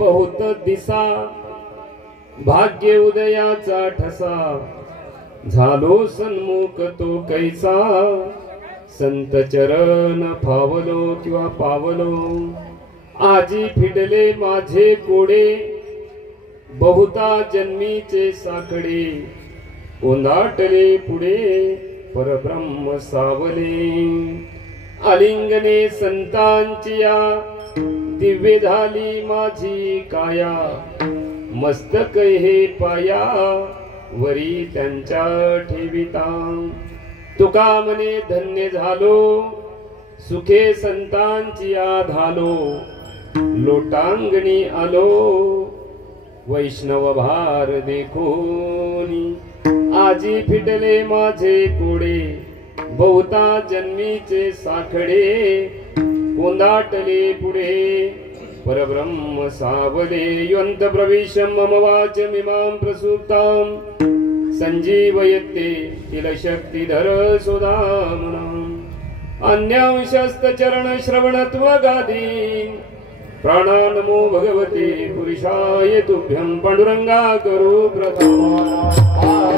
बहुत दिसा भाग्य उदयाचा ठसा झालो सन्मुख तो कैसा संत चरण फावलो किंवा पावलो आजी फिडले माझे कोडे बहुता जन्मीचे साकडे ओंदाटले पुढे परब्रह्म सावले आलिंगने संतांची या दिव्य झाली माझी काया मस्तक हे पाया वरी त्यांच्या ठेविता तुका मने धन्य झालो सुखे संतांची आधालो लोटांगणी आलो वैष्णव भार देखोनी आजी फिटले माझे कोडे बहुता जन्मीचे साखडे कोंदाटले पुढे परब्रह्म सावले यंत प्रविशम मम वाचमिमां प्रसुप्तां संजीवयते किल शक्तिधर सुधामनाम् अन्यांशस्त चरण श्रवणत्व गादी प्राणा नमो भगवते पुरुषाय तुभ्यं पांडुरंगा करो प्रथम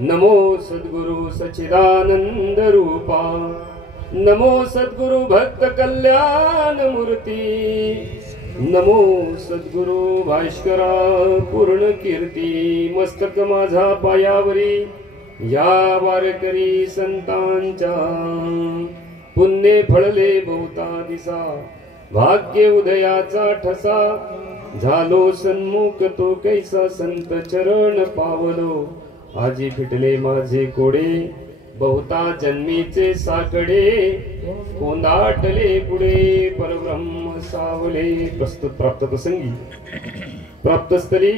नमो सद्गुरु सच्चिदानंद रूपा नमो सद्गुरु भक्त कल्याण मूर्ती नमो सद्गुरु भास्करा पूर्ण कीर्ती मस्तक माझा पायावरी या वारकरी संतांच्या पुण्य फळले बहुता दिसा भाग्य उदयाचा ठसा झालो सन्मुख तो कैसा संत चरण पावलो आजी फिटले माझे कोडे बहुता जन्मीचे साकडे कोंदाटले पुढे परब्रह्म सावले प्रस्तुत प्राप्त प्रसंगी प्राप्तस्थली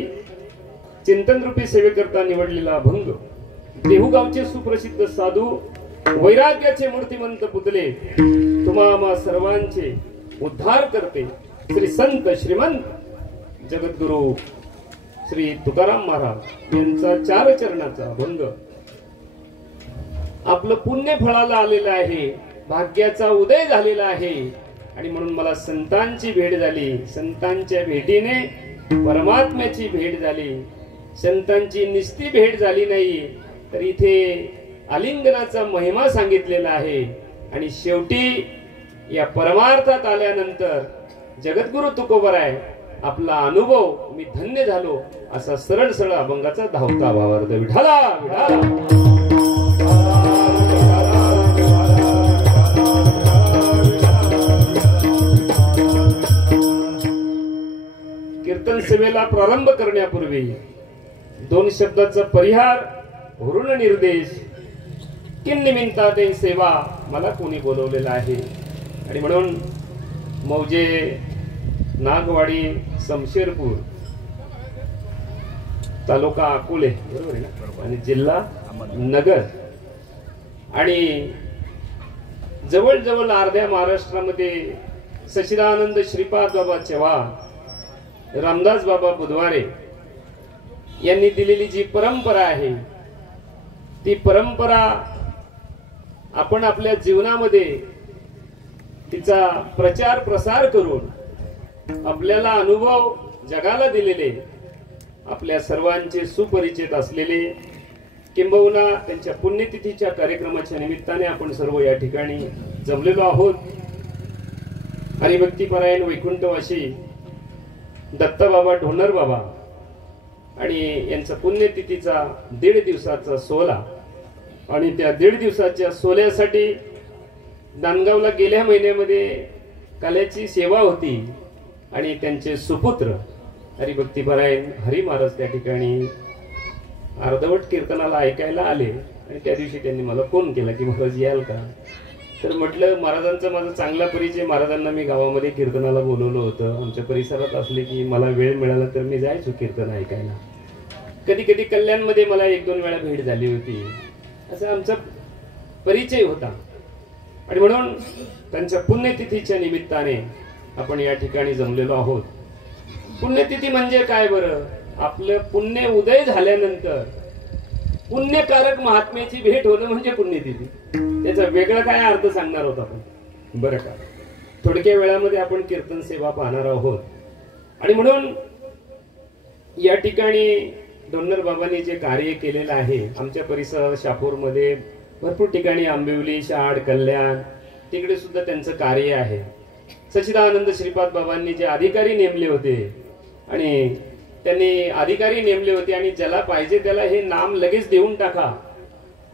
चिंतन रूपी सेवेकरता निवडलेला अभंग देहुगावचे सुप्रसिद्ध साधू वैराग्याचे मूर्तिमंत पुतले तुम्हा सर्वांचे उद्धार करते श्री संत श्रीमंत जगद्गुरु श्री तुकाराम महाराज यांचा चार चरणाचा अभंग आपलं पुण्य फळाला आलेलं आहे भाग्याचा उदय झालेला आहे आणि म्हणून मला संतांची भेट झाली संतांच्या भेटीने परमात्म्याची भेट झाली संतांची निस्ती भेट झाली नाही तर इथे आलिंगनाचा महिमा सांगितलेला आहे आणि शेवटी या परमार्थात आल्यानंतर जगद्गुरु तुकोबराय आपला अनुभव मी धन्य झालो असा सरळ सरळ अभंगाचा धावता भावार्थ विठाला विठाला कीर्तन सेवेला प्रारंभ करण्यापूर्वी दोन शब्दाचा परिहार ऋण निर्देश किन निमित्ता ते सेवा मला कोणी बोलवलेला आहे. आणि म्हणून मौजे नागवाडी समशेरपूर तालुका अकोले बरोबर आहे ना आणि जिल्हा नगर आणि जवळजवळ अर्ध्या महाराष्ट्रामध्ये सच्चिदानंद श्रीपाद बाबा चव्हाण रामदास बाबा बुधवारे यांनी दिलेली जी परंपरा आहे ती परंपरा आपण आपल्या जीवनामध्ये तिचा प्रचार प्रसार करून आपल्याला अनुभव जगाला दिलेले आपल्या सर्वांचे सुपरिचित असलेले किंबहुना त्यांच्या पुण्यतिथीच्या कार्यक्रमाच्या निमित्ताने आपण सर्व या ठिकाणी जमलेलो आहोत. हरिभक्तीपरायण वैकुंठवासी दत्तबाबा ढोणर बाबा आणि यांचा पुण्यतिथीचा 1.5 दिवसाचा सोहळा आणि त्या 1.5 दिवसाच्या सोहळ्यासाठी नांदगावला गेल्या महिन्यामध्ये काल्याची सेवा होती आणि त्यांचे सुपुत्र हरिभक्तीपरायण हरी महाराज त्या ठिकाणी अर्धवट कीर्तनाला ऐकायला आले आणि त्या दिवशी त्यांनी मला फोन केला की महाराज याल का. तर म्हटलं महाराजांचा माझा चांगला परिचय, महाराजांना मी गावामध्ये कीर्तनाला बोलवलं होतं, आमच्या परिसरात असले की मला वेळ मिळाला तर मी जायचो कीर्तन ऐकायला. कधी कधी कल्याणमध्ये मला 1-2 वेळा भेट झाली होती, असा आमचा परिचय होता. आणि म्हणून त्यांच्या पुण्यतिथीच्या निमित्ताने आपण या ठिकाणी जमलेलो आहोत. पुण्यतिथी म्हणजे काय बरं? आपलं पुण्य उदय झाल्यानंतर पुण्यकारक महात्म्याची भेट होणं म्हणजे पुण्यतिथी. त्याचा वेगळा काय अर्थ सांगणार आहोत आपण बरं का. थोडक्या वेळामध्ये आपण कीर्तन सेवा पाहणार आहोत. आणि म्हणून या ठिकाणी ढोणर बाबांनी जे कार्य केलेलं आहे आमच्या परिसरात शापूरमध्ये भरपूर ठिकाणी आंबिवली शहाड कल्याण तिकडे सुद्धा त्यांचं कार्य आहे. सच्चिदानंद श्रीपाद बाबांनी जे अधिकारी नेमले होते आणि त्यांनी अधिकारी नेमले होते आणि ज्याला पाहिजे त्याला हे नाम लगेच देऊन टाका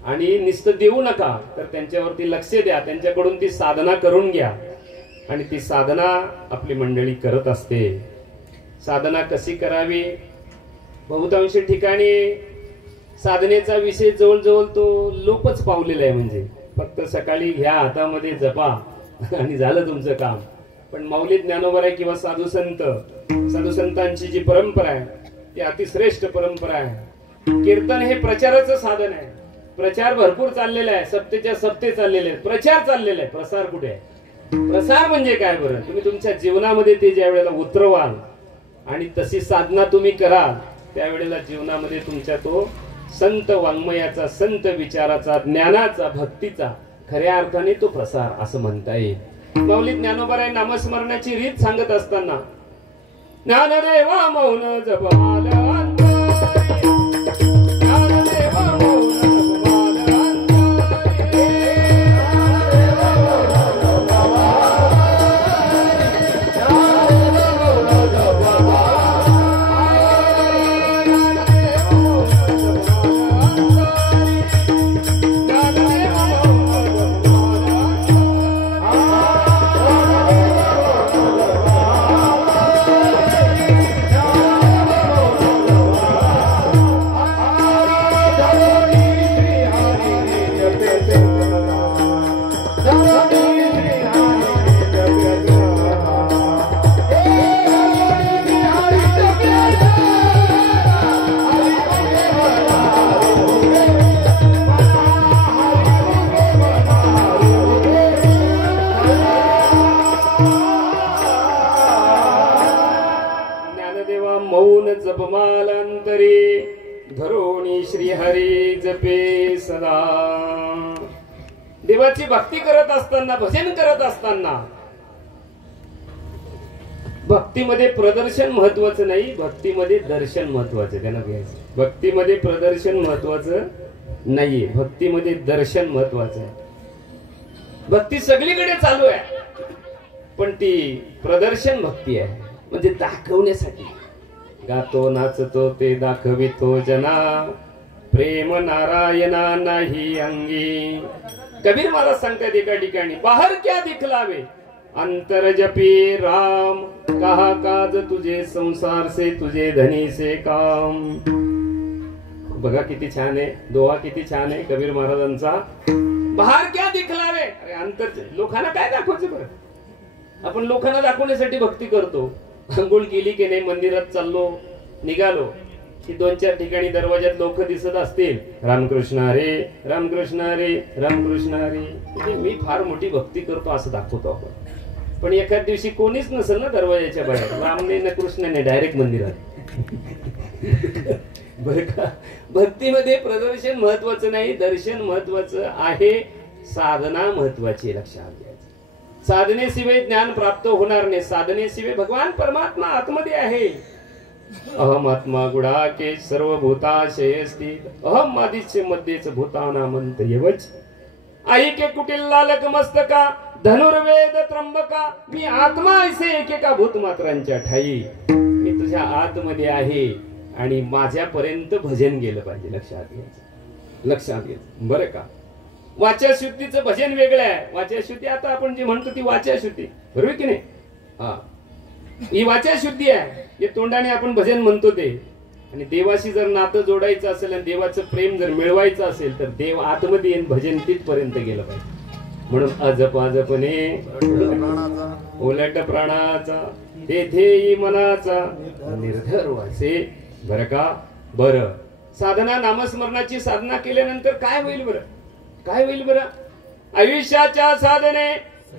आणि नुसतं देऊ नका, तर त्यांच्यावरती लक्ष द्या, त्यांच्याकडून ती साधना करून घ्या. आणि ती साधना आपली मंडळी करत असते. साधना कशी करावी? बहुतांश ठिकाणी साधनेचा विषय जवळजवळ तो लोपच पावलेला आहे. म्हणजे फक्त सकाळी घ्या हातामध्ये जपा आणि झालं तुमचं काम. पण माऊली ज्ञानोबा किंवा साधू संतांची जी परंपरा आहे ती अतिश्रेष्ठ परंपरा आहे. कीर्तन हे प्रचाराचं साधन आहे. प्रचार भरपूर चाललेला आहे, सप्तेच्या सप्ते चाललेले आहेत, प्रचार चाललेला आहे. प्रसार कुठे आहे? प्रसार म्हणजे काय बरं? तुम्ही तुमच्या जीवनामध्ये ते ज्या वेळेला उतरवाल आणि तशी साधना तुम्ही कराल त्यावेळेला जीवनामध्ये तुमच्या तो संत वाङ्मयाचा, संत विचाराचा, ज्ञानाचा, भक्तीचा खऱ्या अर्थाने तो प्रसार असं म्हणता येईल. माऊली ज्ञानोबा नामस्मरणाची रीत सांगत असताना ज्ञानदेवा मौन जपमाल जपमालांतरे धरोणी श्री हरी जपे सदा. देवाची भक्ती करत असताना, भजन करत असताना भक्तीमध्ये प्रदर्शन महत्वाचं नाही, भक्तीमध्ये दर्शन महत्वाचं. त्यांना घ्यायचं. भक्तीमध्ये प्रदर्शन महत्वाचं नाहीये, भक्तीमध्ये दर्शन महत्वाचं आहे. भक्ती सगळीकडे चालू आहे पण ती प्रदर्शन भक्ती आहे, म्हणजे दाखवण्यासाठी. गातो नाचतो ते दाखवितो जना, प्रेम नारायणा नाही अंगी. कबीर महाराज सांगतात एका ठिकाणी, बाहर क्या दिखलावे अंतर जपी राम, कहा काज तुझे संसार से तुझे धनी से काम. बघा किती छान आहे, दोहा किती छान आहे कबीर महाराजांचा. बाहेर क्या दिखलावे, अरे अंतर लोकांना काय दाखवायचं बरं. आपण लोकांना दाखवण्यासाठी भक्ती करतो. अंघोळ केली की नाही, मंदिरात चाललो, निघालो की 2-4 ठिकाणी दरवाज्यात लोक दिसत असतील, रामकृष्ण हरे, रामकृष्ण हरे, रामकृष्ण हरे, म्हणजे मी फार मोठी भक्ती करतो असं दाखवतो आपण. पण एखाद दिवशी कोणीच नसेल ना दरवाजाच्या बाहेर, रामने न कृष्णाने डायरेक्ट मंदिरात. बरं का, भक्तीमध्ये प्रदर्शन महत्वाचं नाही, दर्शन महत्वाचं आहे, साधना महत्वाची. लक्षात घ्यायचं, साधनेशिवाय ज्ञान प्राप्त होणार नाही. साधनेशिवाय भगवान परमात्मा आतमध्ये आहे. अहम आत्मा गुडाके सर्वभूताशय स्थित, अहम आदित्य मध्येच भूतानामंत येवच, आई के कुटिल लालक मस्तका, धनुर्वेद त्र्यंबका, मी आत्मा ऐसे एकेका भूतमात्रांच्या ठाई. मी तुझ्या आतमध्ये आहे आणि माझ्यापर्यंत भजन गेलं पाहिजे. लक्षात घ्यायचं, लक्षात घ्यायचं बरं का. वाचाशुद्धीचं भजन वेगळं आहे. वाचाशुद्धी आता आपण जे म्हणतो ती वाचाशुद्धी, बरोबर की नाही. हा, ही वाचाशुद्धी आहे. हे तोंडाने आपण भजन म्हणतो ते. आणि देवाशी जर नातं जोडायचं असेल आणि देवाचं प्रेम जर मिळवायचं असेल तर देव आतमध्ये येऊन भजन तिथपर्यंत गेलं पाहिजे. म्हणून अजपाजपणे उलट प्राणाचा, तेथे मनाचा निर्धार वाचे. बरं का, बरं. साधना, नामस्मरणाची साधना केल्यानंतर काय होईल बरं, काय होईल बरं. आयुष्याच्या साधने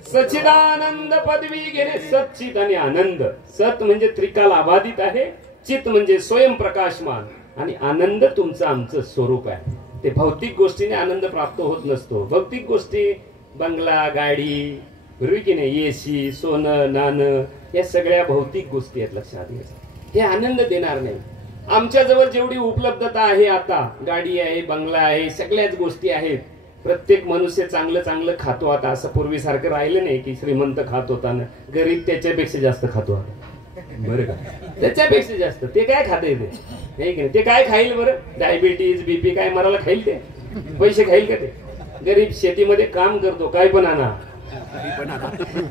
सच्चिदानंद पदवी घेणे. सच्चित आणि आनंद. सत म्हणजे त्रिकाल अबाधित आहे, चित म्हणजे स्वयं प्रकाशमान, आणि आनंद तुमचं आमचं स्वरूप आहे. ते भौतिक गोष्टीने आनंद प्राप्त होत नसतो. भौतिक गोष्टी, बंगला, गाडी, बरोबर की नाही, एसी, सोनं नाणं, या सगळ्या भौतिक गोष्टी आहेत. लक्षात घ्यायचं, हे आनंद देणार नाही. आमच्याजवळ जेवढी उपलब्धता आहे आता, गाडी आहे, बंगला आहे, सगळ्याच गोष्टी आहेत. प्रत्येक मनुष्य चांगलं चांगलं खातो आता. असं पूर्वीसारखं राहिलं नाही की श्रीमंत खात होता ना, गरीब त्याच्यापेक्षा जास्त खातो आता. बरं का, त्याच्यापेक्षा जास्त. ते काय खात येते, ते काय खाईल बरं. डायबिटीज, बीपी काय मराला खाईल, ते पैसे खाईल का. ते गरीब शेतीमध्ये काम करतो, काय पण आणा,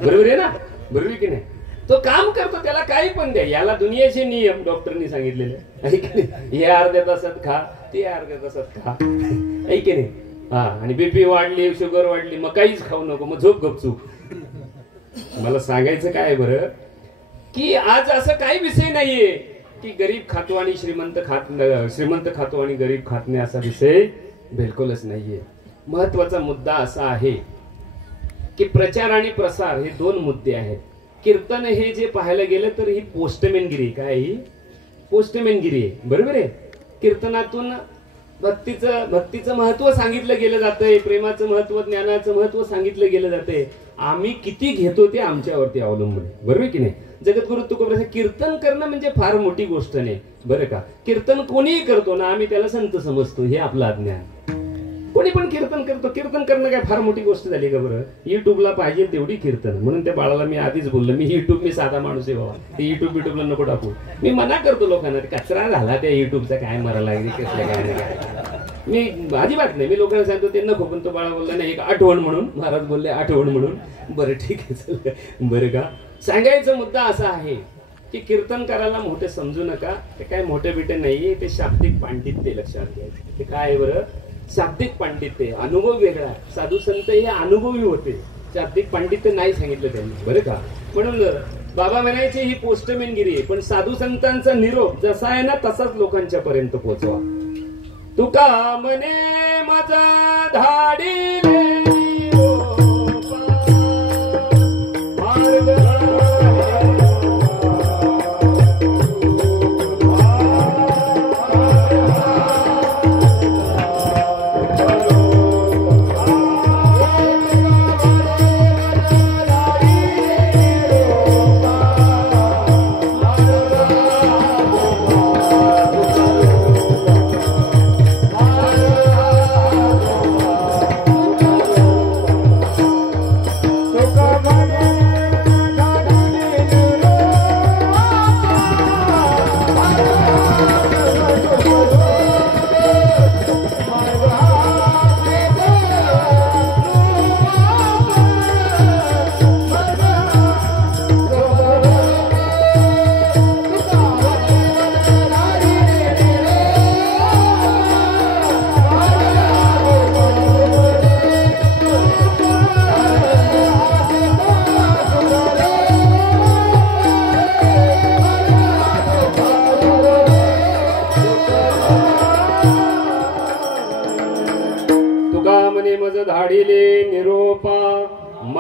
बरोबर आहे ना, बरोबर की नाही. तो काम करतो, त्याला काही पण द्या. याला दुनियाचे नियम डॉक्टरनी सांगितलेले, हे अर्ध्या तासात खा, ते अर्ध्या तासात खा, ऐके नाही. हा, आणि बीपी वाढली, शुगर वाढली, मग काहीच खाऊ नको, मग झोप गपचूप. मला सांगायचं काय बरं, की आज असं काही विषय नाहीये की गरीब खातो आणि श्रीमंत खातो आणि गरीब खात नाही, असा विषय बिलकुलच नाहीये. महत्वाचा मुद्दा असा आहे की प्रचार आणि प्रसार हे 2 मुद्दे आहेत. कीर्तन हे जे पाहायला गेलं तर ही पोस्टमॅनगिरी, काय ही पोस्टमॅनगिरी आहे, बरोबर आहे. कीर्तनातून भक्तीचं महत्व सांगितलं गेलं जातंय, प्रेमाचं महत्व, ज्ञानाचं महत्व सांगितलं गेलं जातंय. आम्ही किती घेतो ते आमच्यावरती अवलंबून आहे, बरोबर की नाही. जगद्गुरु तुकोबाराय, कीर्तन करणं म्हणजे फार मोठी गोष्ट नाही, बरं का. कीर्तन कोणीही करतो ना, आम्ही त्याला संत समजतो, हे आपलं अज्ञान. कोणी पण कीर्तन करतो. कीर्तन करणं काय फार मोठी गोष्ट झाली का बरं. युट्यूबला पाहिजे तेवढी कीर्तन. म्हणून त्या बाळाला मी आधीच बोललो, मी साधा माणूस आहे बाबा, ते युट्यूबला नको टाकू. मी मना करतो लोकांना, कचरा झाला त्या युट्यूबचा, काय मरायला लागली, कसल्या काय नाही. मी अजिबात नाही, मी लोकांना सांगतो ते नको. पण तो बाळा बोलला नाही, एक आठवण म्हणून, महाराज बोलले आठवण म्हणून. बरं ठीक आहे, चल, बरं का. सांगायचा मुद्दा असा आहे की कीर्तन करायला मोठे समजू नका. ते काय मोठे बिटे नाहीये, ते शाब्दिक पांडित्य. लक्षात घ्यायचं, ते काय बरं, शाब्दिक पांडित्य. अनुभव वेगळा. साधू संत हे अनुभवी होते, शाब्दिक पांडित्य नाही सांगितलं त्यांनी, बरं का. म्हणून बाबा म्हणायचे ही पोस्टमॅनगिरी आहे, पण साधू संतांचा निरोप जसा आहे ना तसाच लोकांच्या पर्यंत पोहोचवा. तुका म्हणे माझा धाडीले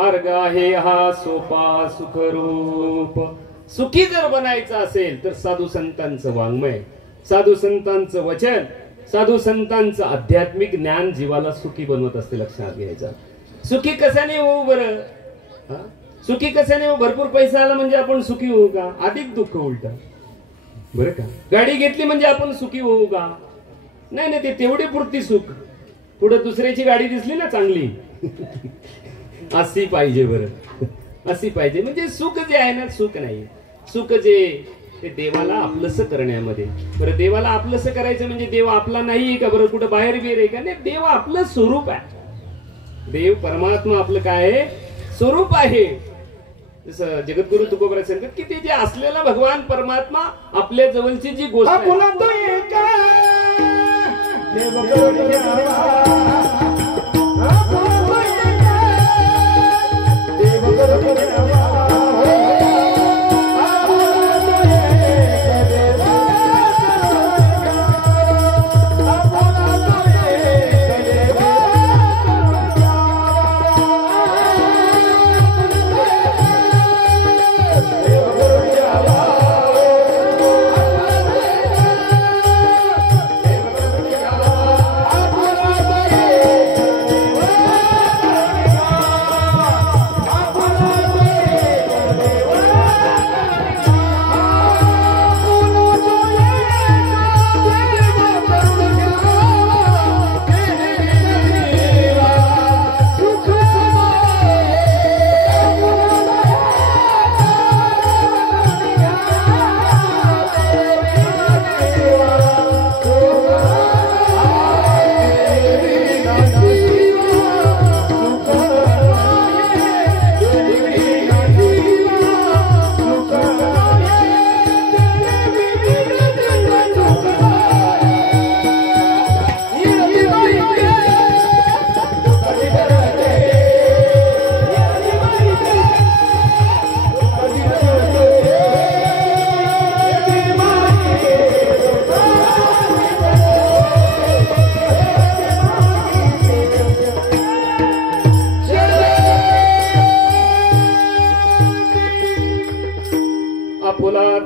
मार्ग आहे हा सोपा सुखरूप. सुखी जर बनायचं असेल तर साधू संतांचं वाङ्मय, साधू संतांचं वचन, साधू संतांचं आध्यात्मिक ज्ञान जीवाला सुखी बनवत असते. लक्षात घ्यायचं. सुखी कशाने होऊ बरं? सुखी कशाने होऊ? भरपूर पैसा आला म्हणजे आपण सुखी होऊ का? अधिक दुःख उलट बरं का. गाडी घेतली म्हणजे आपण सुखी होऊ का? नाही नाही, ते तेवढी पुरती सुख. पुढे दुसऱ्याची गाडी दिसली ना चांगली अशी पाहिजे बरं, अशी पाहिजे. म्हणजे सुख जे आहे ना, सुख नाही. सुख जे ते देवाला आपलंसं करण्यामध्ये. बरं, देवाला आपलंसं करायचं म्हणजे देव आपला नाहीये का बरं? कुठं बाहेर बिर आहे का? नाही, देव आपलं स्वरूप आहे. देव परमात्मा आपलं काय आहे? स्वरूप आहे. जसं जगद्गुरु तुकोबरा सांगतात की ते जे असलेला भगवान परमात्मा आपल्या जवळची जी गोष्ट आहे,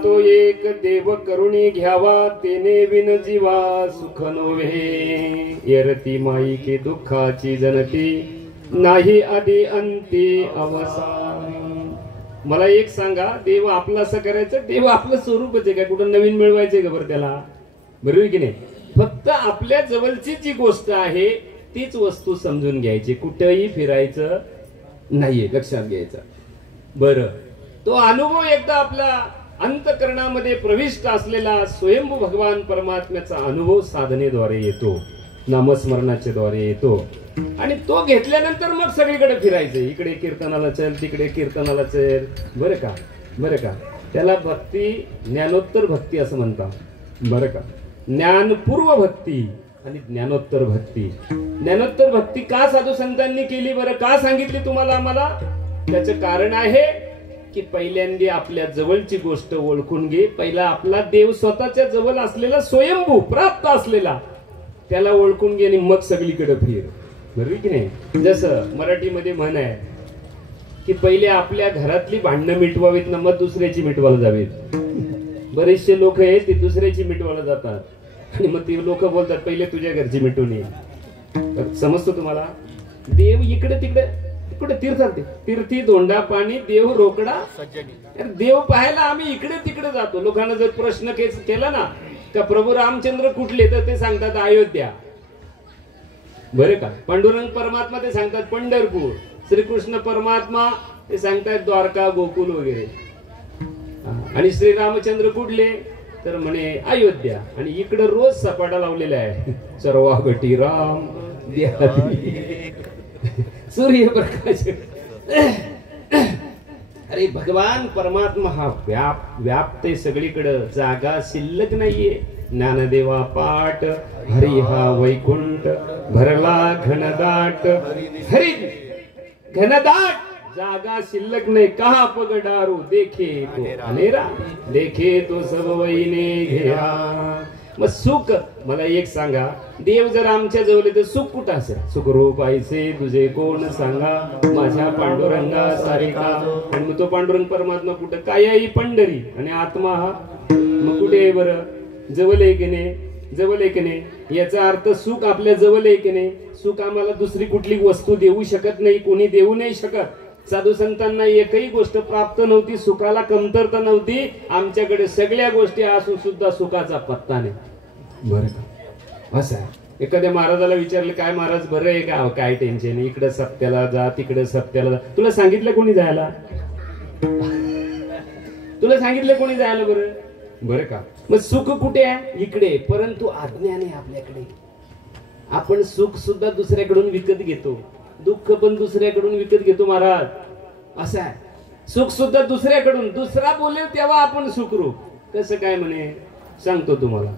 तो एक देव करुणी घ्यावा, तेने विन जीवा सुख नोव्हे. येरती माई के दुःखाची जनती, नाही आधी अंती अवसान. मला एक सांगा, देव आपला असं करायचं? देव आपलं स्वरूपच आहे का? कुठं नवीन मिळवायचंय का बरं त्याला? बरोबर की नाही? फक्त आपल्या जवळची जी गोष्ट आहे तीच वस्तू समजून घ्यायची, कुठेही फिरायचं नाहीये. लक्षात घ्यायचं. बरं, तो अनुभव एकदा आपला अंतःकरणामध्ये प्रविष्ट असलेला स्वयंभू भगवान परमात्म्याचा अनुभव साधनेद्वारे येतो, नामस्मरणाच्या द्वारे येतो. आणि तो घेतल्यानंतर मग सगळीकडे फिरायचं. इकडे कीर्तनाला चल, तिकडे कीर्तनाला चल. बरं का? बरं का? त्याला भक्ती, ज्ञानोत्तर भक्ती असं म्हणतात. बरं का? ज्ञानपूर्व भक्ती आणि ज्ञानोत्तर भक्ती. ज्ञानोत्तर भक्ती का साधू संतांनी केली बरं? का सांगितली तुम्हाला आम्हाला? त्याचं कारण आहे की पहिल्यांदा आपल्या जवळची गोष्ट ओळखून घे. पहिला आपला देव स्वतःच्या जवळ असलेला, स्वयंभू प्राप्त असलेला, त्याला ओळखून घे आणि मग सगळीकडे फिर. बरोबर की नाही? जसं मराठीमध्ये म्हण आहे की पहिले आपल्या घरातली भांडणं मिटवावीत ना मग दुसऱ्याची मिटवायला जावीत. बरेचसे लोक आहेत ते दुसऱ्याची मिटवायला जातात आणि मग ते लोक बोलतात पहिले तुझ्या घरची मिटवून ये. समजतो तुम्हाला? देव इकडे तिकडे कुठे तीर्थात, तीर्थी धोंडा पाणी देव रोकडा. देव पाहायला आम्ही इकडे तिकडे जातो. लोकांना जर प्रश्न केला ना का प्रभू रामचंद्र कुठले, तर ते सांगतात अयोध्या. बरे का? पांडुरंग परमात्मा ते सांगतात पंढरपूर. श्रीकृष्ण परमात्मा ते सांगतात द्वारका गोकुल वगैरे. आणि श्री रामचंद्र कुठले, तर म्हणे अयोध्या. आणि इकडे रोज सपाटा लावलेला आहे, सर्वागटी राम सूर्यप्रकाश. अरे भगवान परमात्मा हा व्याप्त सगळीकडे, जागा शिल्लक नाहीये. ज्ञानदेवा पाठ, हरी हा वैकुंठ भरला घनदाट. हरी घनदाट जागा शिल्लक नाही. कहा पगडारू देखे तो अनेरा, देखे तो सब वैने घेरा. मग सुख मला एक सांगा, देव जर आमच्या जवळ तर सुख कुठं असेल? सुख रूप आईचे तुझे कोण सांगा, माझ्या पांडुरंगा सारे का. आणि मग तो पांडुरंग परमात्मा कुठं? कायाई पंढरी आणि आत्मा हा मग कुठे आहे बरं? जवळ आहे की नाही? जवळ आहे की नाही? याचा अर्थ सुख आपल्या जवळ आहे की नाही? सुख आम्हाला दुसरी कुठली वस्तू देऊ शकत नाही, कोणी देऊ नाही शकत. साधू संतांना एकही गोष्ट प्राप्त नव्हती, सुखाला कमतरता नव्हती. आमच्याकडे सगळ्या गोष्टी असून सुद्धा सुखाचा पत्ता नाही. बरं का? असं एखाद्या महाराजाला विचारलं, काय महाराज बरं आहे का? काय टेन्शन? इकडे सप्त्याला जा, तिकडे सप्त्याला जा. तुला सांगितलं कोणी जायला? तुला सांगितलं कोणी जायला? बरं बरं का? मग सुख कुठे आहे? इकडे. परंतु अज्ञान आहे आपल्याकडे. आपण सुख सुद्धा दुसऱ्याकडून विकत घेतो, दुःख पण दुसऱ्याकडून विकत घेतो महाराज. असं आहे. सुख सुद्धा दुसऱ्याकडून. दुसरा बोलेल तेव्हा आपण सुखरूप. कसं काय म्हणे सांगतो तुम्हाला.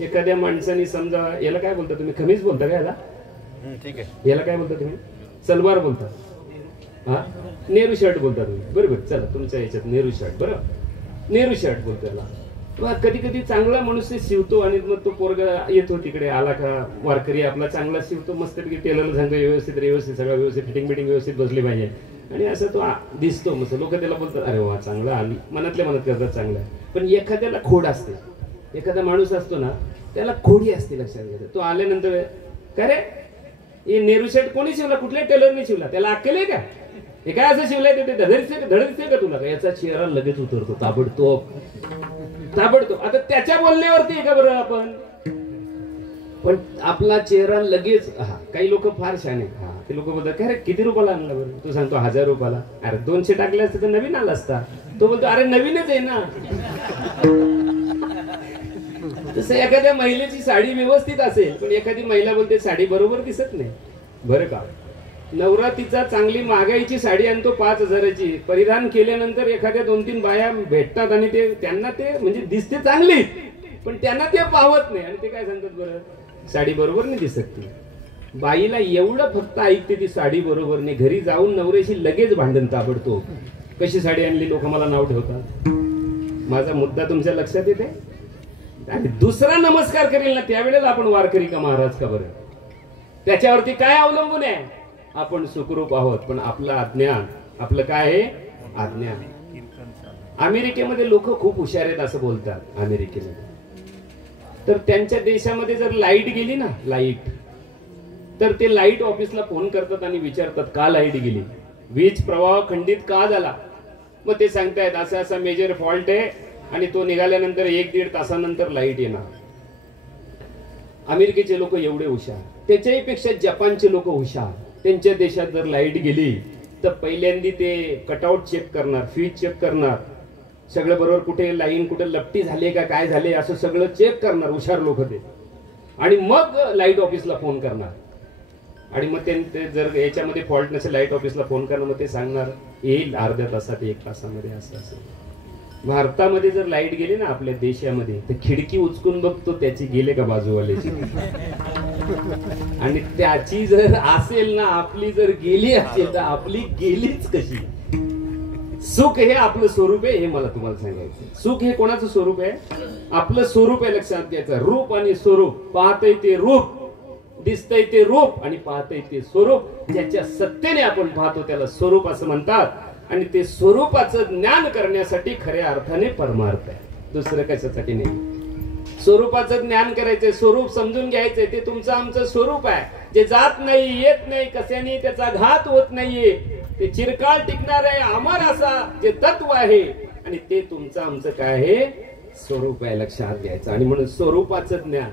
एखाद्या माणसाने समजा, याला काय बोलता तुम्ही? खमीज बोलता का याला? ठीक आहे. याला काय बोलता तुम्ही? सलवार बोलता. हा, नेहरू शर्ट बोलता तुम्ही. बरोबर. चला तुमच्या याच्यात नेहरू शर्ट. बरं, नेहरू शर्ट बोलतो याला. कधी कधी चांगला मनुष्य शिवतो आणि मग तो पोरगा येतो तिकडे, आला का वारकरी आपला चांगला शिवतो, मस्तपैकी टेलरला सांगतो व्यवस्थित सगळं व्यवस्थित फिटिंग बिटिंग व्यवस्थित बसली पाहिजे. आणि असं तो दिसतो मस्त. लोक त्याला बोलतात, अरे वा चांगला आली, मनातल्या मनात करतात चांगला. पण एखाद्याला खोड असते. एखादा माणूस असतो ना, त्याला खोडी असते. लक्षात घ्या. तो आल्यानंतर, काय रे हे नेहरू शर्ट कोणी शिवला? कुठल्या टेलरने शिवला? त्याला अक्कल आहे का? हे काय असं शिवलंय? ते धडधडते का तुला? का याचा चेहरा लगेच उतरतो ताबडतोब. आता त्याच्या बोलण्यावरती का बरं आपण? पण आपला चेहरा लगेच. हा, काही लोक फार शाने. हा, ते लोक बोलतात, काय रे किती रुपयाला आणला बरं? तू सांगतो 1000 रुपयाला. अरे 200 टाकले असते तर नवीन आला असता. तो बोलतो, अरे नवीनच आहे ना. तसं एखाद्या महिलेची साडी व्यवस्थित असेल, पण एखादी महिला बोलते साडी बरोबर दिसत नाही. बरं का? नवरा तिचा चांगली महागाईची साडी आणतो 5000ची, परिधान केल्यानंतर एखाद्या 2-3 बाया भेटतात आणि ते त्यांना ते म्हणजे दिसते चांगली, पण त्यांना ते पावत नाही. आणि ते काय सांगतात बरं? साडी बरोबर नाही दिसत. ती बाईला एवढं फक्त ऐकते ती साडी बरोबर नाही, घरी जाऊन नवऱ्याशी लगेच भांडण ताबडतो. कशी साडी आणली? लोक मला नाव ठेवतात. माझा मुद्दा तुमच्या लक्षात येते? आणि दुसरा नमस्कार करेल ना त्यावेळेला आपण वारकरी का महाराज का बरं? त्याच्यावरती काय अवलंबून आहे? आपण सुखरूप आहोत, पण आपलं अज्ञान. आपलं काय आहे? अज्ञान. अमेरिकेमध्ये लोक खूप हुशार आहेत असं बोलतात. अमेरिकेमध्ये तर त्यांच्या देशामध्ये जर लाईट गेली ना, लाईट, तर ते लाईट ऑफिसला फोन करतात आणि विचारतात का लाईट गेली, वीज प्रवाह खंडित का झाला. मग ते सांगतायत असा असा मेजर फॉल्ट आहे आणि तो निघाल्यानंतर 1-1.5 तासानंतर लाईट येणार. अमेरिकेचे लोक एवढे हुशार. त्याच्याही पेक्षा जपानचे लोक हुशार. त्यांच्या देशात जर लाईट गेली तर पहिल्यांदा ते कटआउट चेक करणार, फ्यूज चेक करणार, सगळं बरोबर, कुठे लाईन कुठे लपटी झाली का काय झाले असं सगळं चेक करणार. हुशार लोक ते. आणि मग लाईट ऑफिसला फोन करणार. आणि मग ते जर याच्यामध्ये फॉल्ट नसेल लाईट ऑफिसला फोन करणार, मग ते सांगणार येईल अर्ध्या तासात 1 तासामध्ये असं असेल. भारतामध्ये जर लाईट गेली ना आपल्या देशामध्ये तर खिडकी उचकून बघतो त्याची गेले का बाजूवाल्याची. आणि त्याची जर असेल ना, आपली जर गेली असेल तर आपली गेलीच कशी. सुख हे आपलं स्वरूप आहे, हे मला तुम्हाला सांगायचं. सुख हे कोणाचं स्वरूप आहे? आपलं स्वरूप आहे. लक्षात घ्यायचं. रूप आणि स्वरूप. पाहतय ते रूप, दिसतय ते रूप आणि पाहतय ते स्वरूप. ज्याच्या सत्तेने आपण पाहतो त्याला स्वरूप असं म्हणतात. आणि ते स्वरूपाचं ज्ञान करण्यासाठी खऱ्या अर्थाने परमार्थ आहे, दुसरं कशासाठी नाही. स्वरूपाचं ज्ञान करायचंय, स्वरूप समजून घ्यायचंय. ते तुमचं आमचं स्वरूप आहे, जे जात नाही, येत नाही, कशाने त्याचा घात होत नाहीये. ते चिरकाळ टिकणार आहे, अमर असा जे तत्व आहे. आणि ते तुमचं आमचं काय आहे? स्वरूप आहे. लक्षात घ्यायचं. आणि म्हणून स्वरूपाचं ज्ञान,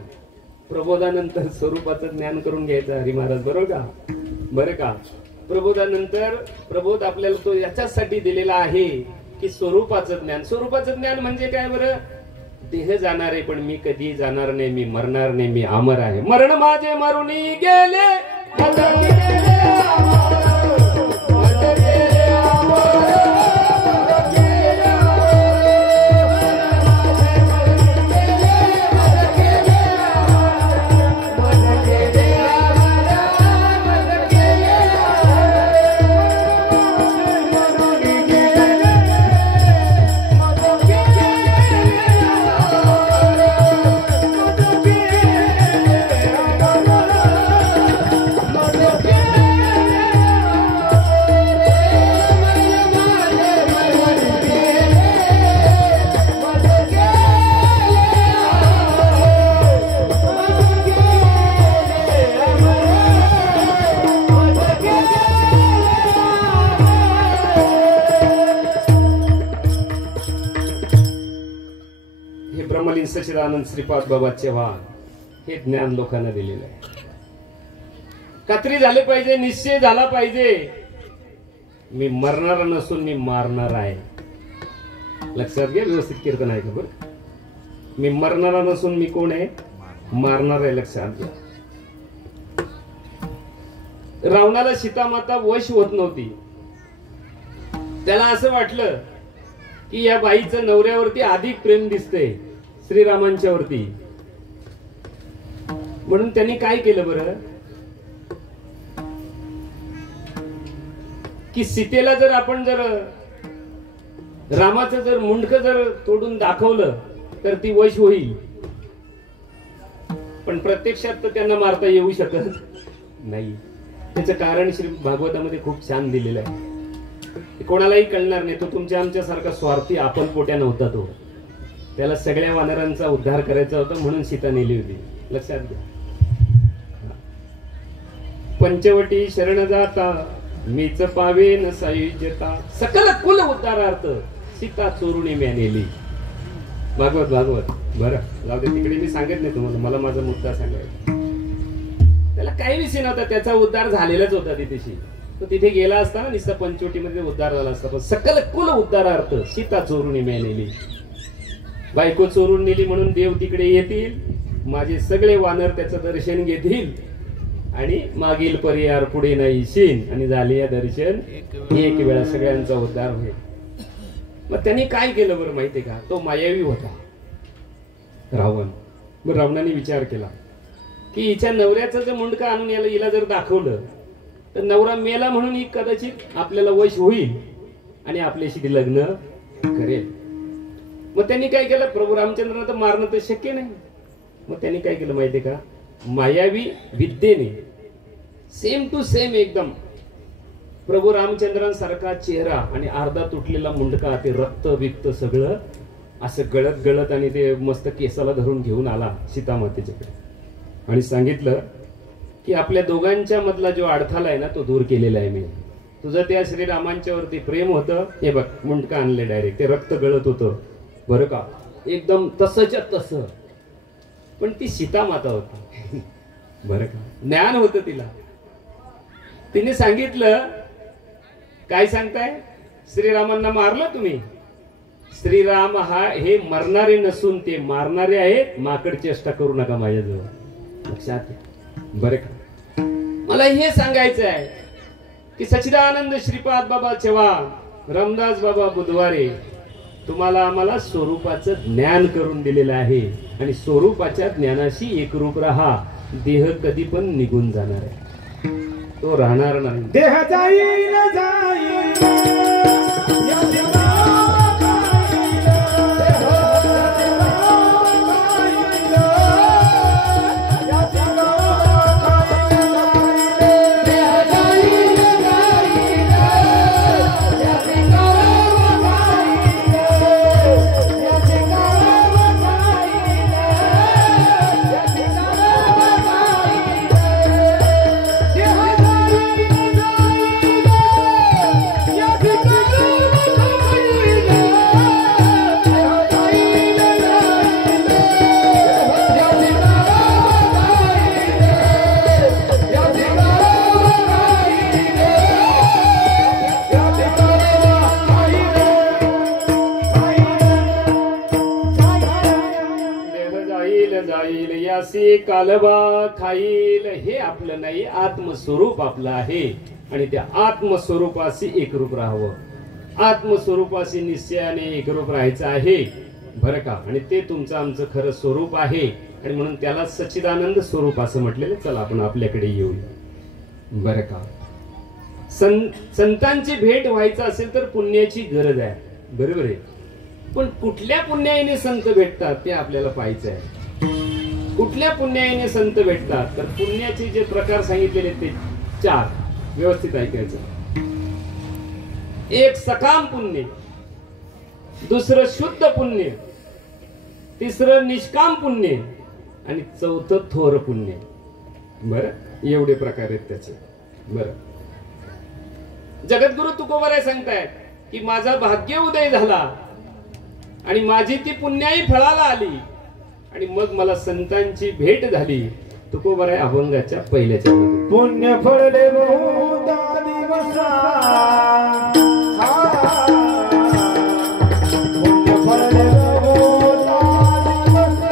प्रबोधानंतर स्वरूपाचं ज्ञान करून घ्यायचं. हरी महाराज बरोबर का? बरं का? प्रबोधानंतर प्रबोध आपल्याला तो याच्यासाठी दिलेला आहे की स्वरूपाचं ज्ञान. स्वरूपाचं ज्ञान म्हणजे काय बरं? देह जाणार आहे पण मी कधी जाणार नाही, मी मरणार नाही, मी अमर आहे. मरण माझे मरुनी गेले, स्वामी सच्चिदानंद श्रीपाद बाबा चव्हाण हे ज्ञान लोकांना दिलेलं आहे. खात्री झाली पाहिजे, निश्चय झाला पाहिजे, मी मरणार नसून मी मारणार आहे. लक्षात घ्या, व्यवस्थित कीर्तन आहे खबर. मी मरणारा नसून मी कोण आहे, मारणार आहे. लक्षात घ्या. रावणाला सीतामाता वश होत नव्हती. त्याला असं वाटलं की या बाईचं नवऱ्यावरती अधिक प्रेम दिसतंय श्रीरामांच्या वरती. म्हणून त्यांनी काय केलं बरं, की सीतेला जर आपण जर रामाचं जर मुंडकं जर तोडून दाखवलं तर ती वश होईल. पण प्रत्यक्षात तर त्यांना मारता येऊ शकत नाही. त्याचं कारण श्री भागवतामध्ये खूप छान दिलेलं आहे. कोणालाही कळणार नाही. तो तुमच्या आमच्या सारखा स्वार्थी आपण पोट्या नव्हता. तो त्याला सगळ्या वानरांचा उद्धार करायचा होता म्हणून सीता नेली होती. लक्षात घ्या. पंचवटी शरण जाता मीच पावेन सायुज्यता सकल कुल उद्धारार्थ सीता चोरुणी म्या नेली. भागवत बरं जाऊ दे तिकडे. मी सांगत नाही तुम्हाला, मला माझा मुद्दा सांगायचा. त्याला काही विषय नव्हता, त्याचा उद्धार झालेलाच होता. तिथेशी तो तिथे गेला असता निस्ता पंचवटीमध्ये उद्धार झाला असता. पण सकल कुल उद्धारार्थ सीता चोरुणी म्या नेली. बायको चोरून नेली म्हणून देव तिकडे येतील, माझे सगळे वानर त्याचं दर्शन घेतील आणि मागील पर्यार पुढे नाही शीन आणि झाले या दर्शन एक वेळा सगळ्यांचा उद्धार होईल. मग त्यांनी काय केलं बरं माहितीये का, तो मायावी होता रावण. मग रावणाने विचार केला की हिच्या नवऱ्याचं जर मुंडकं आणून हिला जर दाखवलं तर नवरा मेला म्हणून ही कदाचित आपल्याला वश होईल आणि आपल्याशी लग्न करेल. मग त्यांनी काय केलं, प्रभू रामचंद्रांना तर मारणं तर शक्य नाही. मग त्यांनी काय केलं माहितीये का, मायावी विद्येने सेम टू सेम एकदम प्रभू रामचंद्रांसारखा चेहरा आणि अर्धा तुटलेला मुंडका, ते रक्त विक्त सगळं असं गळत गळत आणि ते मस्त केसाला धरून घेऊन आला सीतामातेच्याकडे आणि सांगितलं की आपल्या दोघांच्या मधला जो अडथळा आहे ना तो दूर केलेला आहे मी. तुझं त्या श्रीरामांच्या वरती प्रेम होतं, हे बघ मुंडका आणले डायरेक्ट, ते रक्त गळत होतं बरं का, एकदम तसंच्या तसं. पण ती सीतामाता होती बरं का, ज्ञान होतं तिला. तिने सांगितलं, काय सांगताय, श्रीरामांना मारलं तुम्ही. श्रीराम हे मरणारे नसून ते मारणारे आहेत. माकड चेष्टा करू नका माझ्याजवळ. लक्षात बरं का. मला हे सांगायचं आहे की सच्चिदानंद श्रीपाद बाबा चव्हाण, रामदास बाबा बुधवारे तुम्हाला आम्हाला स्वरूपाचं ज्ञान करून दिलेलं आहे आणि स्वरूपाच्या ज्ञानाशी एकरूप राहा. देह कधी पण निघून जाणार आहे, तो राहणार नाही. देह जाईल जाईल कालबा खाईल. हे आपलं नाही, आत्मस्वरूप आपलं आहे आणि त्या आत्मस्वरूपाशी एकरूप राहावं. आत्मस्वरूपाशी निश्चयाने एकरूप राहायचं आहे बरं का. आणि ते तुमचं आमचं खरं स्वरूप आहे आणि म्हणून त्याला सच्चिदानंद स्वरूप असं म्हटलेलं. चला आपण आपल्याकडे येऊया बरं का. संतांची भेट व्हायचं असेल तर पुण्याची गरज आहे, बरोबर आहे. पण कुठल्या पुण्याईने संत भेटतात ते आपल्याला पाहायचं आहे. कुठल्या पुण्याईने संत भेटतात तर पुण्याचे जे प्रकार सांगितलेले ते 4 व्यवस्थित ऐकायचं. एक सकाम पुण्य, दुसरं शुद्ध पुण्य, तिसरं निष्काम पुण्य आणि चौथं थोर पुण्य. बरं, एवढे प्रकार आहेत त्याचे. बरं, जगद्गुरु तुकोबाराय सांगतायत की माझा भाग्य उदय झाला आणि माझी ती पुण्याई फळाला आली आणि मग मला संतांची भेट झाली. तुकोबर आहे अभंगाच्या पहिल्याच्या पुण्य फळले बहुधा दिवसा पुण्य फळले बहुधा दिवसा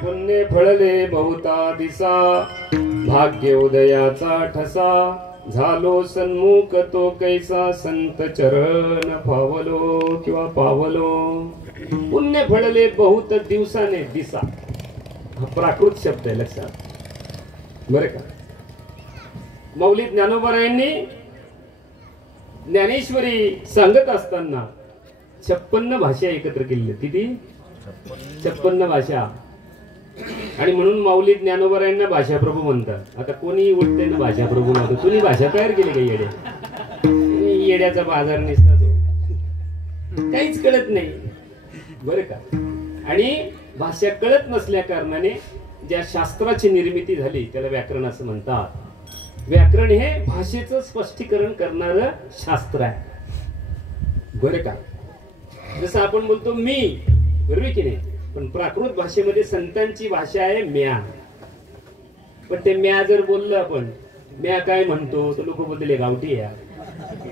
पुण्य फळले बहुधा भाग्य उदयाचा ठसा झालो सन्मुख तो कैसा संत चरण पावलो किंवा पावलो. पुण्य फळले बहुत दिवसाने दिसा हा प्राकृत शब्द आहे लक्षात बरे का. मौली ज्ञानोबरायांनी ज्ञानेश्वरी सांगत असताना 56 भाषा एकत्र केलेल्या. किती 56 भाषा. आणि म्हणून माऊली ज्ञानोबरायांना भाषाप्रभू म्हणतात. आता कोणी उठते ना भाषाप्रभू म्हणतो. तुम्ही भाषा तयार केली का येड्या. येड्याचा बाजार नसता तो काहीच कळत नाही बरं का. आणि भाषा कळत नसल्या कारणाने ज्या शास्त्राची निर्मिती झाली त्याला व्याकरण असं म्हणतात. व्याकरण हे भाषेचं स्पष्टीकरण करणारं शास्त्र आहे बरं का. जसं आपण बोलतो मी बरोबर की नाही. पण प्राकृत भाषेमध्ये संतांची भाषा आहे म्या. पण ते म्या जर बोललं आपण म्या काय म्हणतो तर लोक बोलले गावठी आहे.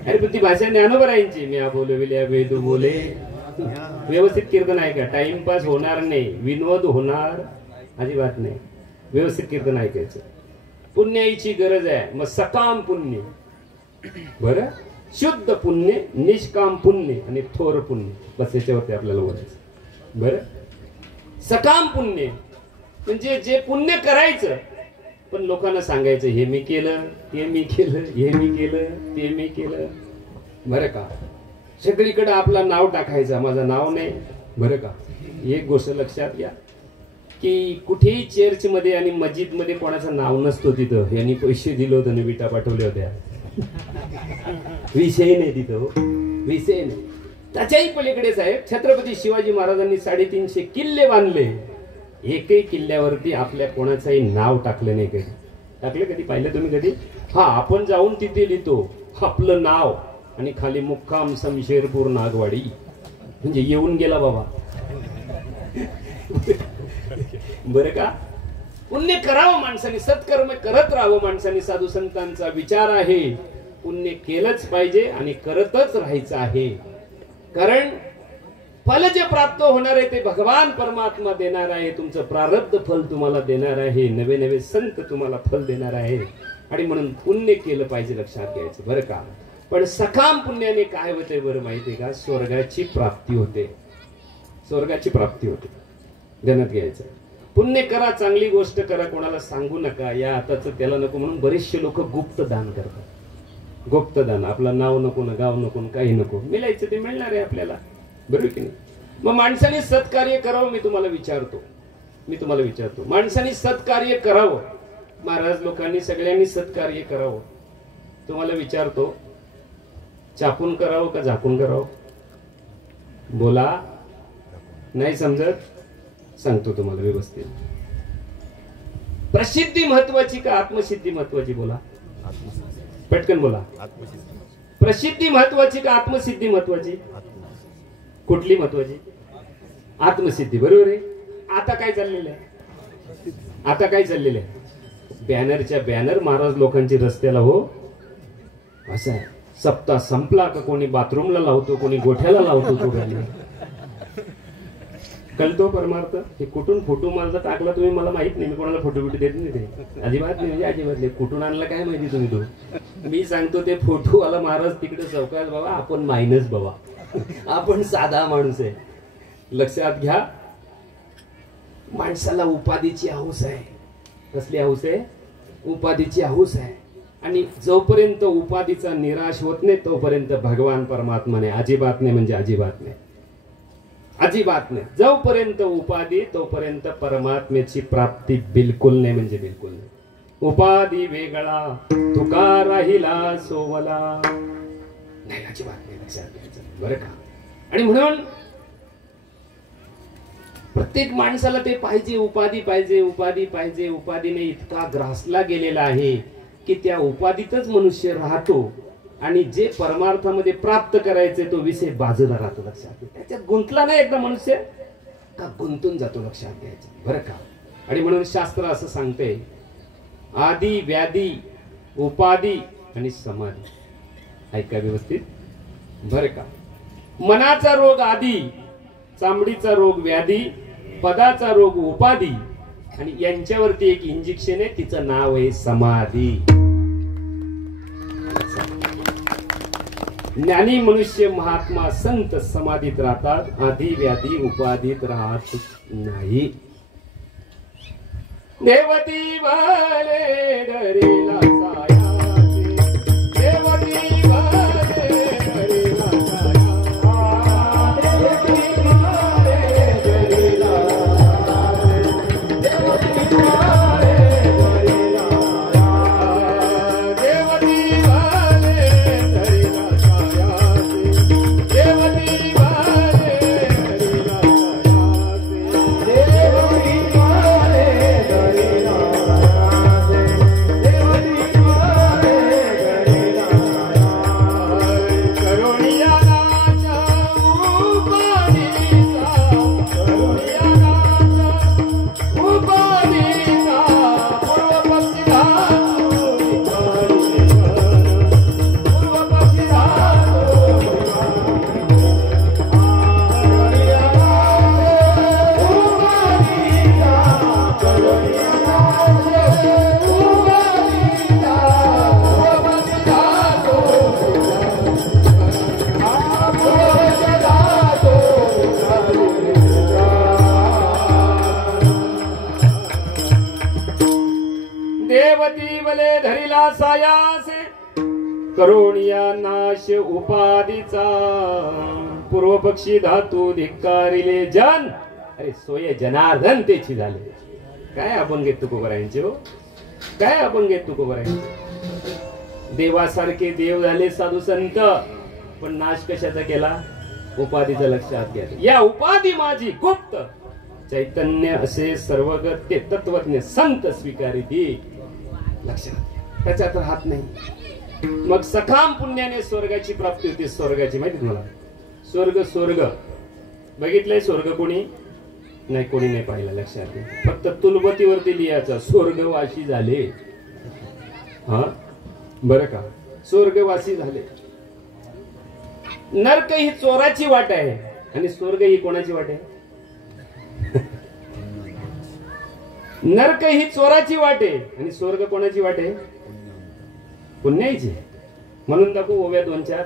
अरे पण ती भाषा ज्ञानोबरायांची. म्या बोलविल्या वेदू बोले. व्यवस्थित कीर्तन आहे का. टाइमपास होणार नाही. विनोद होणार अजिबात नाही. व्यवस्थित कीर्तन ऐकायचं. पुण्याची गरज आहे. मग सकाम पुण्य बरं. शुद्ध पुण्य, निष्काम पुण्य आणि थोर पुण्य. बस याच्यावरती आपल्याला बोलायचं बरं. सकाम पुण्य म्हणजे जे पुण्य करायचं पण लोकांना सांगायचं हे मी केलं, ते मी केलं, हे मी केलं, ते मी केलं बरं का. सगळीकडे आपलं नाव टाकायचं. माझं नाव नाही बरं का. एक गोष्ट लक्षात घ्या की कुठेही चर्च मध्ये आणि मस्जिद मध्ये कोणाचं नाव नसतो तिथं. यांनी पैसे दिले होते आणि विटा पाठवल्या होत्या. विषय नाही तिथं. विषय नाही. त्याच्याही पलीकडे साहेब छत्रपती शिवाजी महाराजांनी 350 किल्ले बांधले. एकही किल्ल्यावरती आपल्या कोणाचंही नाव टाकलं नाही. कधी टाकलं कधी पाहिलं तुम्ही कधी. हा आपण जाऊन तिथे लिहितो आपलं नाव आणि खाली मुक्काम समशेरपूर नागवाडी, म्हणजे येऊन गेला बाबा. बरं का, पुण्य करावं माणसाने, सत्कर्म करत राहावं माणसाने. साधू संतांचा विचार आहे पुण्य केलंच पाहिजे आणि करतच राहायचं आहे. कारण फल जे प्राप्त होणार आहे ते भगवान परमात्मा देणार आहे. तुमचं प्रारब्ध फल तुम्हाला देणार आहे, नवे नवे संत तुम्हाला फल देणार आहे. आणि म्हणून पुण्य केलं पाहिजे, लक्षात घ्यायचं बरं का. पण सकाम पुण्याने काय होते बरं माहितीये का, स्वर्गाची प्राप्ती होते, स्वर्गाची प्राप्ती होते. ध्यानात घ्यायचं. पुण्य करा, चांगली गोष्ट करा, कोणाला सांगू नका. या आताच त्याला नको म्हणून बरेचसे लोक गुप्त दान करतात. गुप्त दान, आपलं नाव नको ना, गाव नको ना, काही नको, मिळायचं ते मिळणार आहे आपल्याला, बरोबर की नाही. मग माणसाने सत्कार्य करावं, मी तुम्हाला विचारतो, माणसाने सत्कार्य करावं. महाराज लोकांनी सगळ्यांनी सत्कार्य करावं. तुम्हाला विचारतो, चापून करावं का झाकून करावं? बोला. नाही समजत, सांगतो तुम्हाला व्यवस्थित. प्रसिद्धी महत्वाची का आत्मसिद्धी महत्वाची? बोला पटकन बोला. प्रसिद्धी महत्वाची का आत्मसिद्धी महत्वाची? कुठली महत्वाची? आत्मसिद्धी. बरोबर आहे. आता काय चाललेलं आहे? बॅनरच्या बॅनर महाराज लोकांची रस्त्याला. हो असं आहे. सप्ताह संपला का कोणी बाथरूमला लावतो, कोणी गोठ्याला लावतो. तो गाली कळतो परमार्थ. हे कुठून फोटो माझा टाकला तुम्ही मला माहित नाही, मी कोणाला फोटो बिटो देत नाही. ते अजिबात नाही, म्हणजे अजिबात नाही. कुठून आणला काय माहिती तुम्ही. तो मी सांगतो ते फोटो वाला महाराज तिकडे चौकात बाबा, आपण मायनस बाबा, आपण साधा माणूस आहे. लक्षात घ्या. माणसाला उपाधीची हौस आहे. कसली हौस आहे? उपाधीची हौस आहे. आणि जोपर्यंत उपाधीचा निराश होत नाही तोपर्यंत भगवान परमात्माने अजिबात नाही, म्हणजे अजिबात नाही, अजिबात नाही. जोपर्यंत उपाधी तोपर्यंत परमात्म्याची प्राप्ती बिलकुल नाही, म्हणजे बिलकुल नाही. उपाधी वेगळा तुका राहिला सोवला नाही, अजिबात नाही. लक्षात घ्यायचं बरं का. आणि म्हणून प्रत्येक माणसाला ते पाहिजे, उपाधी पाहिजे, उपाधी पाहिजे. उपाधीने इतका ग्रासला गेलेला आहे की त्या उपाधीतच मनुष्य राहतो आणि जे परमार्थामध्ये प्राप्त करायचे तो विषय बाजूला राहतो. लक्षात घ्या. त्याच्यात गुंतला नाही एकदा मनुष्य का गुंतून जातो. लक्षात घ्यायचं बरं का. आणि म्हणून शास्त्र असं सांगते, आदी व्याधी उपाधी आणि समाधी. ऐका व्यवस्थित बरं का. मनाचा रोग आदी, चामडीचा रोग व्याधी, पदाचा रोग उपाधी आणि यांच्यावरती एक इंजेक्शन आहे, तिचं नाव आहे समाधी. ज्ञानी मनुष्य महात्मा संत समाधीत राहतात, आधी व्याधी उपाधीत राहत नाही. देवती वाले डरेला सायाचे, देवती वाले डरेला साया, देवती वाले डरेला साया, देवती वाले डरेला साया, देवती वाले डरेला साया, देवती वाले डरेला साया, देवती वाले देवती वले धरिला सायासे, करोनिया नाश उपाधीचा, पूर्व पक्षी धातू धिक्कारिले जन. अरे सोय जनार्दन तेची झाले. काय अपंग घेत तुकोबरायांचे हो, काय अपंग घेत तुकोबरायांचे. देवासारखे देव झाले साधू संत, पण नाश कशाचा केला? उपाधीचा. लक्षात घ्या. या उपाधी माझी गुप्त चैतन्य असे सर्वगत तत्वज्ञ संत स्वीकारिती. लक्षात घ्या. त्याच्यात राहत नाही. मग सखाम पुण्याने स्वर्गाची प्राप्ती होती. स्वर्गाची माहिती तुम्हाला? स्वर्ग स्वर्ग बघितलंय? स्वर्ग कोणी नाही, कोणी नाही पाहिलं. लक्षात घ्या, फक्त तुलबतीवरती लिहायचं स्वर्गवासी झाले. हा बरं का, स्वर्गवासी झाले. नरक ही चोराची वाट आहे आणि स्वर्ग ही कोणाची वाट आहे? नरक ही चोराची वाट आहे आणि स्वर्ग कोणाची वाट आहे? पुण्याची. म्हणून दाखवू ओव्या 2-4.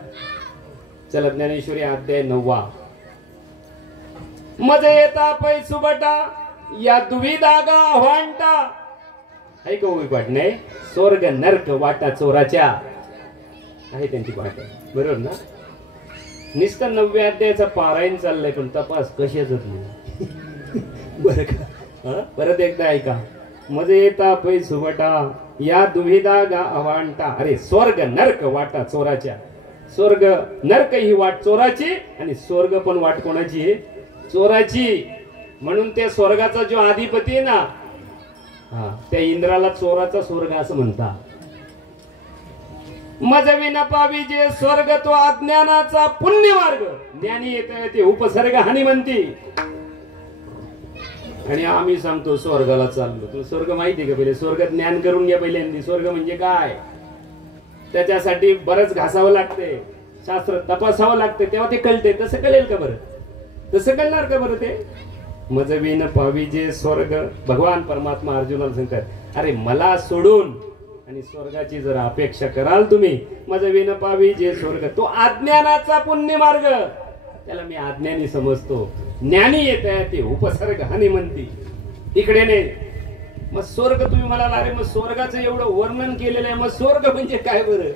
चला, ज्ञानेश्वरी अध्याय 9. मज येता पै सुबटा या दुविधा गा वांटा. ऐक ओवी पाठ नाही, स्वर्ग नरक वाटा चोराच्या आहे त्यांची पाठ आहे. बरोबर ना? नुसतं 9व्या अध्यायाचा पारायण चाललंय पण तपास कशाच नाही. बरं का? परत एकदा ऐका. मजे येता पै सुबटा या दुविधा गा अवांटा. अरे स्वर्ग नरक वाटा चोराच्या. स्वर्ग नरक ही वाट चोराची आणि स्वर्ग पण वाट कोणाची आहे? चोराची. म्हणून त्या स्वर्गाचा जो अधिपती आहे ना, त्या इंद्राला चोराचा स्वर्ग असं म्हणतात. मजवी न पावी जे स्वर्ग तो अज्ञानाचा पुण्य मार्ग. ज्ञानी येते ते उपसर्ग हानी म्हणती. आणि आम्ही सांगतो स्वर्गाला चाललो. तुला स्वर्ग माहिती का? पहिले स्वर्ग ज्ञान करून घ्या पहिल्यांदा. स्वर्ग म्हणजे काय? त्याच्यासाठी बरंच घासावं लागते, शास्त्र तपासावं लागते, तेव्हा ते कळते. तसं कळेल का बरं? तसं कळणार का बरं ते? मजवी न पावी जे स्वर्ग. भगवान परमात्मा अर्जुनाला सांगतात, अरे मला सोडून आणि स्वर्गाची जर अपेक्षा कराल तुम्ही, मजवी न पावी जे स्वर्ग तो अज्ञानाचा पुण्य मार्ग. त्याला मी अज्ञानी समजतो. ज्ञानी येत आहे ते उपसर्ग हानी म्हणती. इकडे नाही. मग स्वर्ग तुम्ही म्हणाला, अरे मग स्वर्गाचं एवढं वर्णन केलेलं आहे, मग स्वर्ग म्हणजे काय बरं?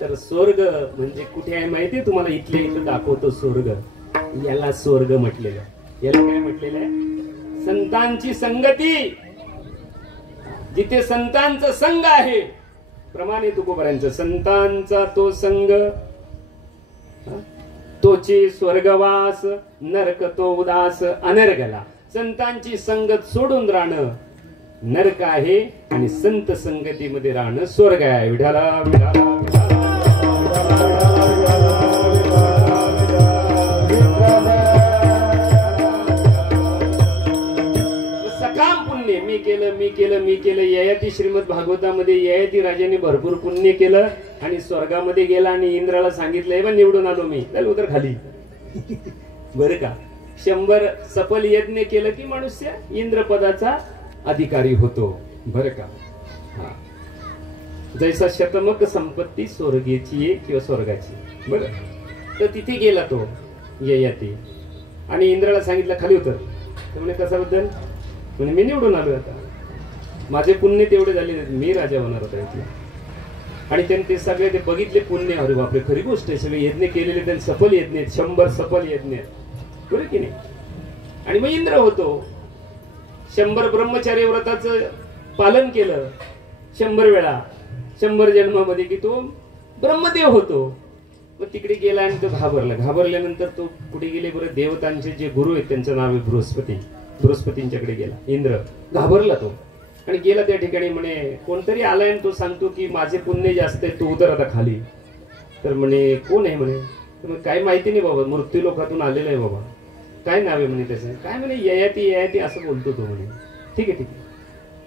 तर स्वर्ग म्हणजे कुठे आहे माहिती तुम्हाला? इथल्या इथं दाखवतो स्वर्ग. याला स्वर्ग म्हटलेलं. याला काय म्हटलेलं आहे? संतांची संगती. जिथे संतांचा संघ आहे, प्रमाणे तुकोबऱ्यांचा संतांचा तो संघ, तोची स्वर्गवास. नरक तो उदास अनर्गला. संतांची संगत सोडून राहणं नरक आहे आणि संत संगतीमध्ये राहणं स्वर्ग आहे. विठाला विठाला सकाम पुण्य. मी केलं ययाती श्रीमद भागवतामध्ये ययाती राजाने भरपूर पुण्य केलं आणि स्वर्गामध्ये गेला आणि इंद्राला सांगितलंय बा निवडून आलो मी. चल उतर खाली. बरं का? 100 सफल यज्ञ केलं की मनुष्य इंद्रपदाचा अधिकारी होतो. बरं का? हा, जैसा शतमक संपत्ती स्वर्गीची आहे किंवा स्वर्गाची. बरं, तर तिथे गेला तो ययाती आणि इंद्राला सांगितलं खाली उतर. तर म्हणे कशाबद्दल? म्हणे मी निवडून आलो, आता माझे पुण्य तेवढे झाले, मी राजा होणार होता इथला. आणि त्यांनी ते सगळे ते बघितले पुण्य. अरे बापरे, खरी गोष्ट आहे. सगळे यज्ञ केलेले त्यांनी सफल यज्ञ आहेत. 100 सफल यज्ञ आहेत. बरं की नाही? आणि मग इंद्र होतो. 100 ब्रह्मचार्य व्रताचं पालन केलं 100 वेळा 100 जन्मामध्ये की तो ब्रह्मदेव होतो. मग तिकडे गेला आणि तो घाबरला. घाबरल्यानंतर तो कुठे गेले बरं? देवतांचे जे गुरु आहेत त्यांचं नाव आहे बृहस्पती. बृहस्पतींच्याकडे गेला इंद्र. घाबरला तो आणि गेला त्या ठिकाणी. म्हणे कोणतरी आलाय आणि तो सांगतो की माझे पुण्य जास्त आहे, तू उतर आता खाली. तर म्हणे कोण आहे? म्हणे तर काही माहिती नाही बाबा, मृत्यू लोकातून आलेला आहे बाबा. काय नाव आहे म्हणे त्याचं? काय म्हणे ययाती ययाती असं बोलतो तो. म्हणे ठीक आहे ठीक आहे,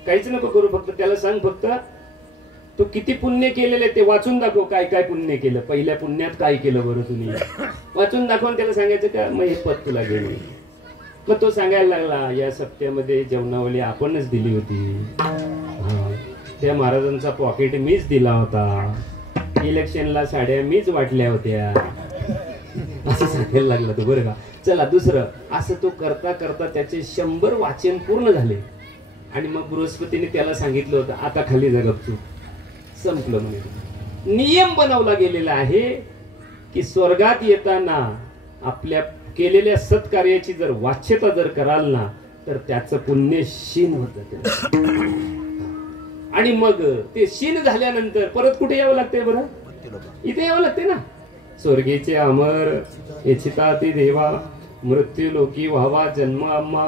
काहीच नको करू, फक्त त्याला सांग फक्त तू किती पुण्य केलेले ते वाचून दाखव. काय काय पुण्य केलं, पहिल्या पुण्यात काय केलं बरं तुम्ही, वाचून दाखवून त्याला सांगायचं का मग हे पद तुला घेणे. मग तो सांगायला लागला या सप्त्यामध्ये जेवणावली आपणच दिली होती, त्या महाराजांचा पॉकेट मीच दिला होता, इलेक्शनला साड्या मीच वाटल्या होत्या, असं सांगायला लागला तो. बरं का? चला दुसरं असं तो करता करता त्याचे 100 वाचन पूर्ण झाले. आणि मग बृहस्पतीने त्याला सांगितलं होतं आता खाली जा गपचूप, संपलं म्हणे. नियम बनवला गेलेला आहे की स्वर्गात येताना आपल्या केलेल्या सत्कार्याची जर वाच्यता जर कराल ना तर त्याचं पुण्य शीन होत. आणि मग ते शीन झाल्यानंतर परत कुठे यावं लागतंय बरं? इथे यावं लागते ना. स्वर्गेचे अमर इच्छिता ते देवा, मृत्यू लोकी व्हावा जन्म आम्हा,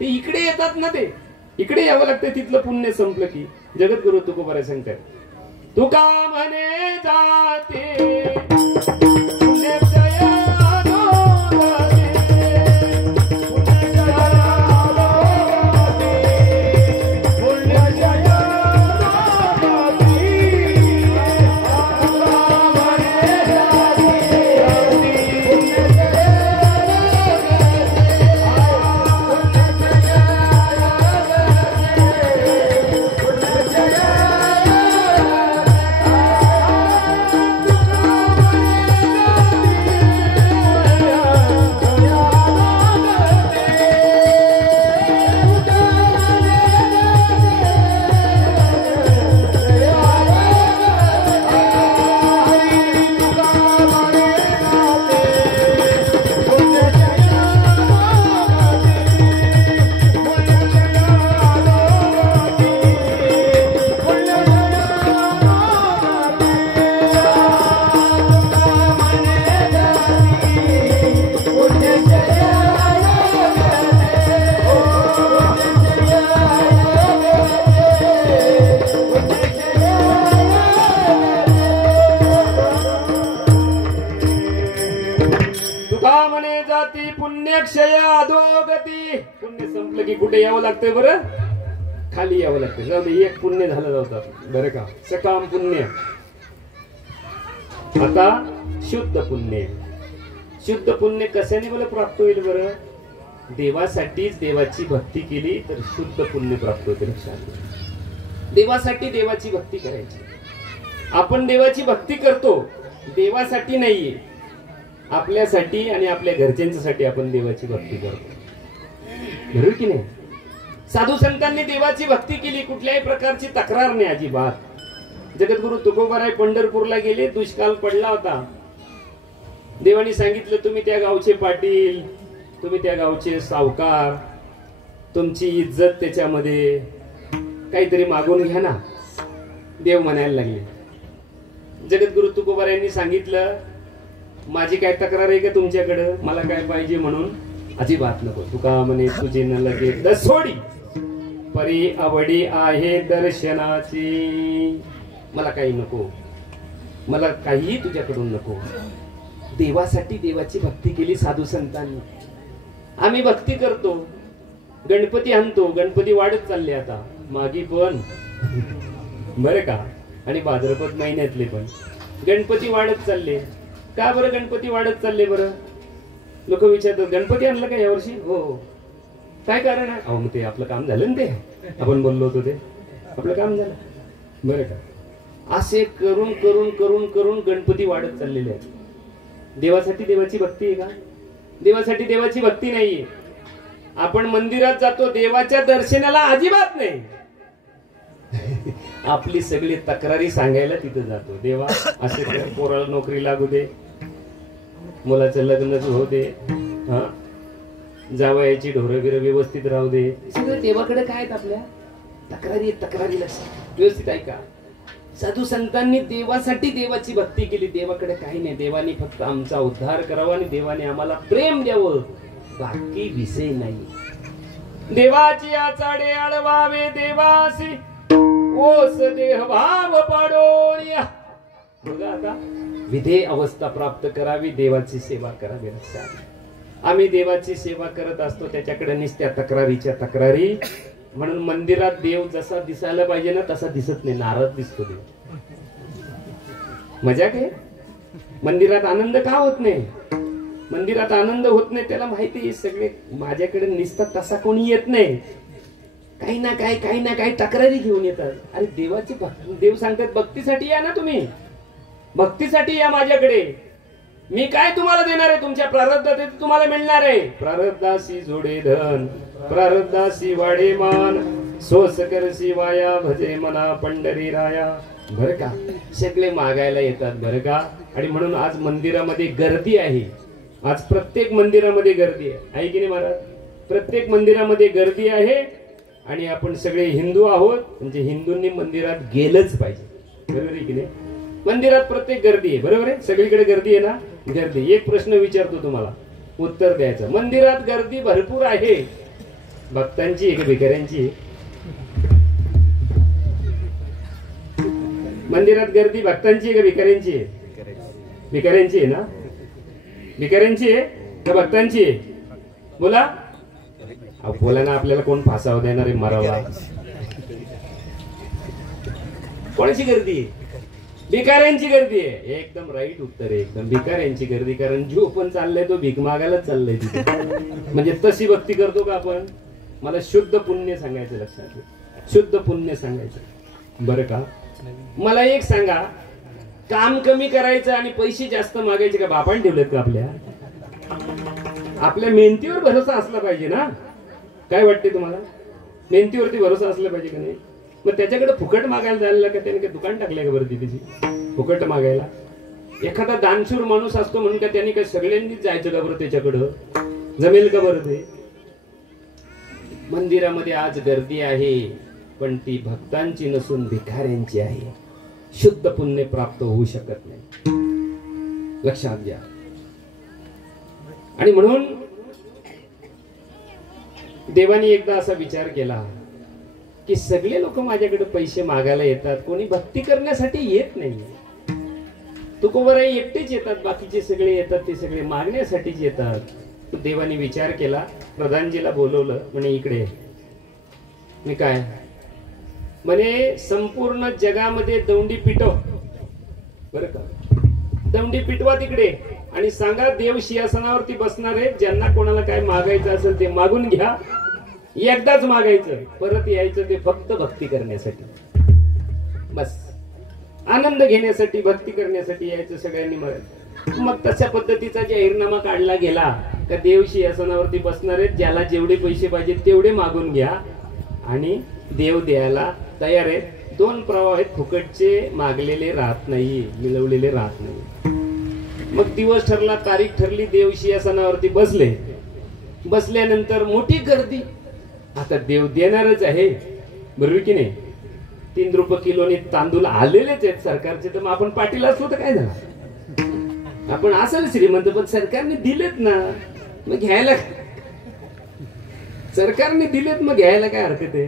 ते इकडे येतात ना, ते इकडे यावं लागतं. तिथलं पुण्य संपलं की जगद्गुरु तुकोबारा सांगतात तुका म्हणे जाते पुण्यक्षय अधोगती, पुण्यक्षय अधोगती, पुण्यक्षय अधोगती, तुका म्हणे जाते पुण्यक्षय पुण्यक्षय अधोगती. पुण्य संपलं की कुठे यावं लागतंय बरं? खाली यावं लागतंय. जाऊ दे, एक पुण्य झालं जातात बरं का, सकाम पुण्य. आता शुद्ध पुण्य. शुद्ध पुण्य कशाने मला प्राप्त होईल बरं? देवासाठीच देवाची भक्ती केली तर शुद्ध पुण्य प्राप्त होते. लक्षात. देवासाठी देवाची भक्ती करायची. आपण देवाची भक्ती करतो, देवासाठी नाहीये, आपल्यासाठी आणि आपल्या घरच्यांसाठी आपण देवाची भक्ती करतो. बरोबर की नाही? साधू संतांनी देवाची भक्ती केली, कुठल्याही प्रकारची तक्रार नाही अजिबात. जगद्गुरु तुकोबाराय पंढरपूरला गेले, दुष्काळ पडला होता. देवानी सांगितलं, तुम्ही त्या गावचे पाटील, तुम्ही त्या गावचे सावकार, तुमची इज्जत त्याच्यामध्ये काहीतरी मागून घ्या ना. देव म्हणायला लागले. जगद्गुरु तुकोबारायांनी सांगितलं, माझी काय तक्रार आहे का तुमच्याकडे? मला काय पाहिजे म्हणून? अजिबात नको. तुका म्हणे तुझे न लगे दसोडी परी आवडी आहे दर्शनाची. मला काही नको, मला काही तुझ्याकडून नको. देवासाठी देवाची भक्ती केली साधू संतांनी. आम्ही भक्ती करतो, गणपती आणतो, गणपती वाढत चालले आता मागी पण बरं का, आणि भाद्रपद महिन्यातले पण गणपती वाढत चालले. का बरं गणपती वाढत चालले बरं? लोक विचारतात, गणपती आणलं का यावर्षी? हो. काय कारण आहे? अहो मग ते आपलं काम झालं ना, ते आपण बोललो होतो ते आपलं काम झालं बरं का. असे करून करून करून करून गणपती वाढत चाललेले आहेत. देवासाठी देवाची भक्ती आहे का? देवासाठी देवाची भक्ती नाहीये. आपण मंदिरात जातो, देवाच्या दर्शनाला अजिबात नाही. आपली सगळी तक्रारी सांगायला तिथे जातो. देवा असे पोराला नोकरी लागू दे, मुलाचं लग्नच होऊ दे, हा जावयाची ढोरं बिरं व्यवस्थित राहू दे. सगळं देवाकडे काय आहेत आपल्या तक्रारी. तक्रारी लक्षात व्यवस्थित ऐका. साधू संतांनी देवासाठी देवाची भक्ती केली. देवाकडे काही नाही. देवाने फक्त आमचा उद्धार करावा आणि देवाने आम्हाला प्रेम द्यावं, बाकी विषय नाही. देवाची आचाडे आळवावे देवासी, ओस देह भाव पाडोन या. बघा आता, विधेय अवस्था प्राप्त करावी, देवाची सेवा करावी. आम्ही देवाची सेवा करत असतो, त्याच्याकडे निस्त्या तक्रारीच्या तक्रारी. म्हणून मंदिरात देव जसा दिसायला पाहिजे ना तसा दिसत नाही, नाराज दिसतो देव. मजा काय? मंदिरात आनंद का होत नाही? मंदिरात आनंद होत नाही त्याला माहिती, सगळे माझ्याकडे निसतात तसा कोणी येत नाही. काही ना काही तक्रारी घेऊन येतात. अरे देवाची देव सांगतात भक्तीसाठी या ना, तुम्ही भक्तीसाठी या माझ्याकडे. मी काय तुम्हाला देणार आहे? तुमच्या प्रारब्धात तुम्हाला मिळणार आहे. प्रारब्धासी जोडे धन, प्रारब्धासी वाडे मान, सोस करसी वाया भजे मना पंढरी राया. बरं का, सगळे मागायला येतात बरं का. आणि म्हणून आज मंदिरामध्ये गर्दी आहे. आज प्रत्येक मंदिरामध्ये गर्दी आहे की नाही महाराज? प्रत्येक मंदिरामध्ये गर्दी आहे. आणि आपण सगळे हिंदू आहोत, म्हणजे हिंदूंनी मंदिरात गेलंच पाहिजे. बरोबर आहे की नाही? मंदिरात प्रत्येक गर्दी आहे. बरोबर आहे? सगळीकडे गर्दी आहे ना? गर्दी. एक प्रश्न विचारतो तुम्हाला, उत्तर द्यायचं. मंदिरात गर्दी भरपूर आहे, भक्तांची एक भिकाऱ्यांची. मंदिरात गर्दी भक्तांची आहे का भिकाऱ्यांची आहे? भिकाऱ्यांची आहे ना? भिकाऱ्यांची आहे का भक्तांची आहे? बोला. अहो बोला ना, आपल्याला कोण फासावं देणार आहे मरावा? कोणाची गर्दी आहे? भिकाऱ्यांची गर्दी आहे. एकदम राईट उत्तर आहे. एकदम भिकाऱ्यांची गर्दी. कारण जो पण चाललाय तो भीक मागायलाच चाललाय तिथे. म्हणजे तशी भक्ती करतो का आपण? मला शुद्ध पुण्य सांगायचं, लक्षात घे. शुद्ध पुण्य सांगायचं बरं का. मला एक सांगा, काम कमी करायचं आणि पैसे जास्त मागायचे का बापाने ठेवलेत का आपल्या? आपल्या मेहनतीवर भरोसा असला पाहिजे ना. काय वाटते तुम्हाला? मेहनतीवरती भरोसा असला पाहिजे का नाही? मग त्याच्याकडे फुकट मागायला जायला का? त्याने काय दुकान टाकलंय का बरं तिथे फुकट मागायला? एखादा दानशूर माणूस असतो म्हणून का त्याने काय सगळ्यांनीच जायचं का बरं त्याच्याकडं? जमेल का बरं ते? मंदिरामध्ये आज गर्दी आहे, पण ती भक्तांची नसून भिकाऱ्यांची आहे. शुद्ध पुण्य प्राप्त होऊ शकत नाही, लक्षात घ्या. आणि म्हणून देवानी एकदा असा विचार केला की सगळे लोक माझ्याकडे पैसे मागायला येतात, कोणी भक्ती करण्यासाठी येत नाही. तुकोबराई एकटेच येतात, बाकीचे सगळे येतात ते सगळे मागण्यासाठीच येतात. देवानी विचार केला, प्रधानजीला बोलवलं, म्हणे इकडे. मी काय म्हणे, संपूर्ण जगामध्ये दौंडी पिटव बरं का, दौंडी पिटवा तिकडे आणि सांगा देव सिंहासनावरती बसणार आहे, ज्यांना कोणाला काय मागायचं असेल ते मागून घ्या. एकदाच मागायचं, परत यायचं ते फक्त भक्ती करण्यासाठी, बस आनंद घेण्यासाठी, भक्ती करण्यासाठी यायचं सगळ्यांनी. मग तशा पद्धतीचा जाहीरनामा काढला गेला का देव सिंहासनावरती बसणार आहेत, ज्याला जेवढे पैसे पाहिजे तेवढे मागून घ्या आणि देव द्यायला तयार आहेत. दोन प्रवाह आहेत, फुकटचे मागलेले राहत नाही, मिळवलेले राहत नाही. मग दिवस ठरला, तारीख ठरली, देव सिंहासनावरती बसले. बसल्यानंतर मोठी गर्दी. आता देव देणारच आहे, बरोबर की नाही? 3 रुपये किलोने तांदूळ आलेलेच आहेत सरकारचे, तर मग आपण पाटील असलो तर काय झालं? आपण असेल श्रीमंत, पण सरकारने दिलेत ना, मग घ्यायला, सरकारने दिलेत मग घ्यायला काय हरकत आहे?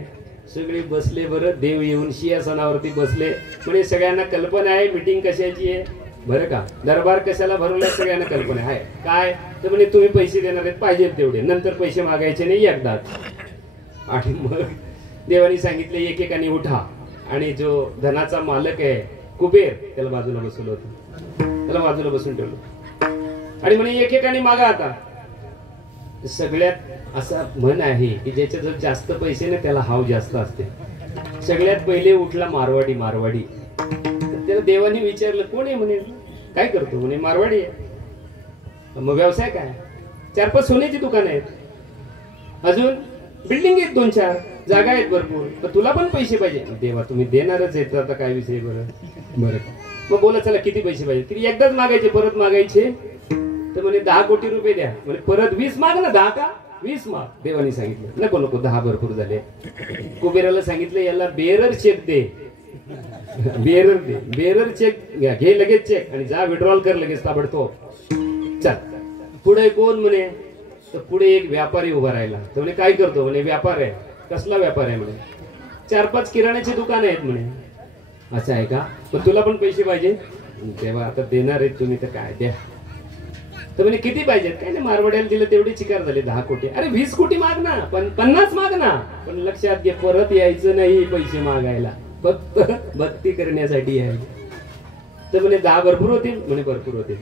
सगळे बसले. बरं, देव येऊन सिंहासनावरती बसले. म्हणजे सगळ्यांना कल्पना आहे मीटिंग कशाची आहे बरं का, दरबार कशाला भरवलाय सगळ्यांना कल्पना आहे. काय तर म्हणजे तुम्ही पैसे देणार आहेत, पाहिजेत तेवढे, नंतर पैसे मागायचे नाही एकदाच. आणि मग देवानी सांगितले एकेकाने उठा, आणि जो धनाचा मालक आहे कुबेर त्याला बाजूला बसवलं होतं, त्याला बाजूला बसून ठेवलं आणि म्हणे एकेकाने मागा. आता सगळ्यात असा म्हण आहे की ज्याच्या जर जास्त पैसे ना त्याला हाव जास्त असते. सगळ्यात पहिले उठला मारवाडी. मारवाडी त्याला देवानी विचारलं कोण आहे? म्हणे काय करतो? म्हणे मारवाडी आहे. मग व्यवसाय काय? 4-5 सोन्याची दुकान आहेत, अजून बिल्डिंग आहेत, 2-4 जागा आहेत भरपूर, तर तुला पण पैसे पाहिजे. देवा तुम्ही देणारच आहेत, आता काय विषय? बरं मग बोला चला किती पैसे पाहिजे? तरी एकदाच मागायचे, परत मागायचे? तर म्हणे 10 कोटी रुपये द्या. म्हणे परत 20 माग ना. 10 का 20 माग? देवानी सांगितलं नको नको, 10 भरपूर झाले. कुबेराला सांगितलं याला बेरर चेक दे, बेरर दे, बेरर चेक घे लगेच चेक आणि जा विड्रॉल कर लगेच ताबडतोब. चल पुढे कोण? म्हणे तर पुढे एक व्यापारी उभा राहिला. तर म्हणे काय करतो? म्हणे व्यापार आहे. कसला व्यापार आहे? म्हणे 4-5 किराण्याची दुकान आहेत. म्हणे असं आहे का? मग तुला पण पैसे पाहिजे? तेव्हा आता देणार आहेत तुम्ही तर काय द्या. तर म्हणे किती पाहिजेत? काय नाही, मारवाड्याला दिलं तेवढी चिकार झाली 10 कोटी. अरे 20 कोटी माग ना, पण 50 माग ना. पण लक्षात घे, परत यायचं नाही पैसे मागायला, फक्त भक्ती करण्यासाठी यायचं. तर म्हणे 10 भरपूर होतील? म्हणे भरपूर होतील.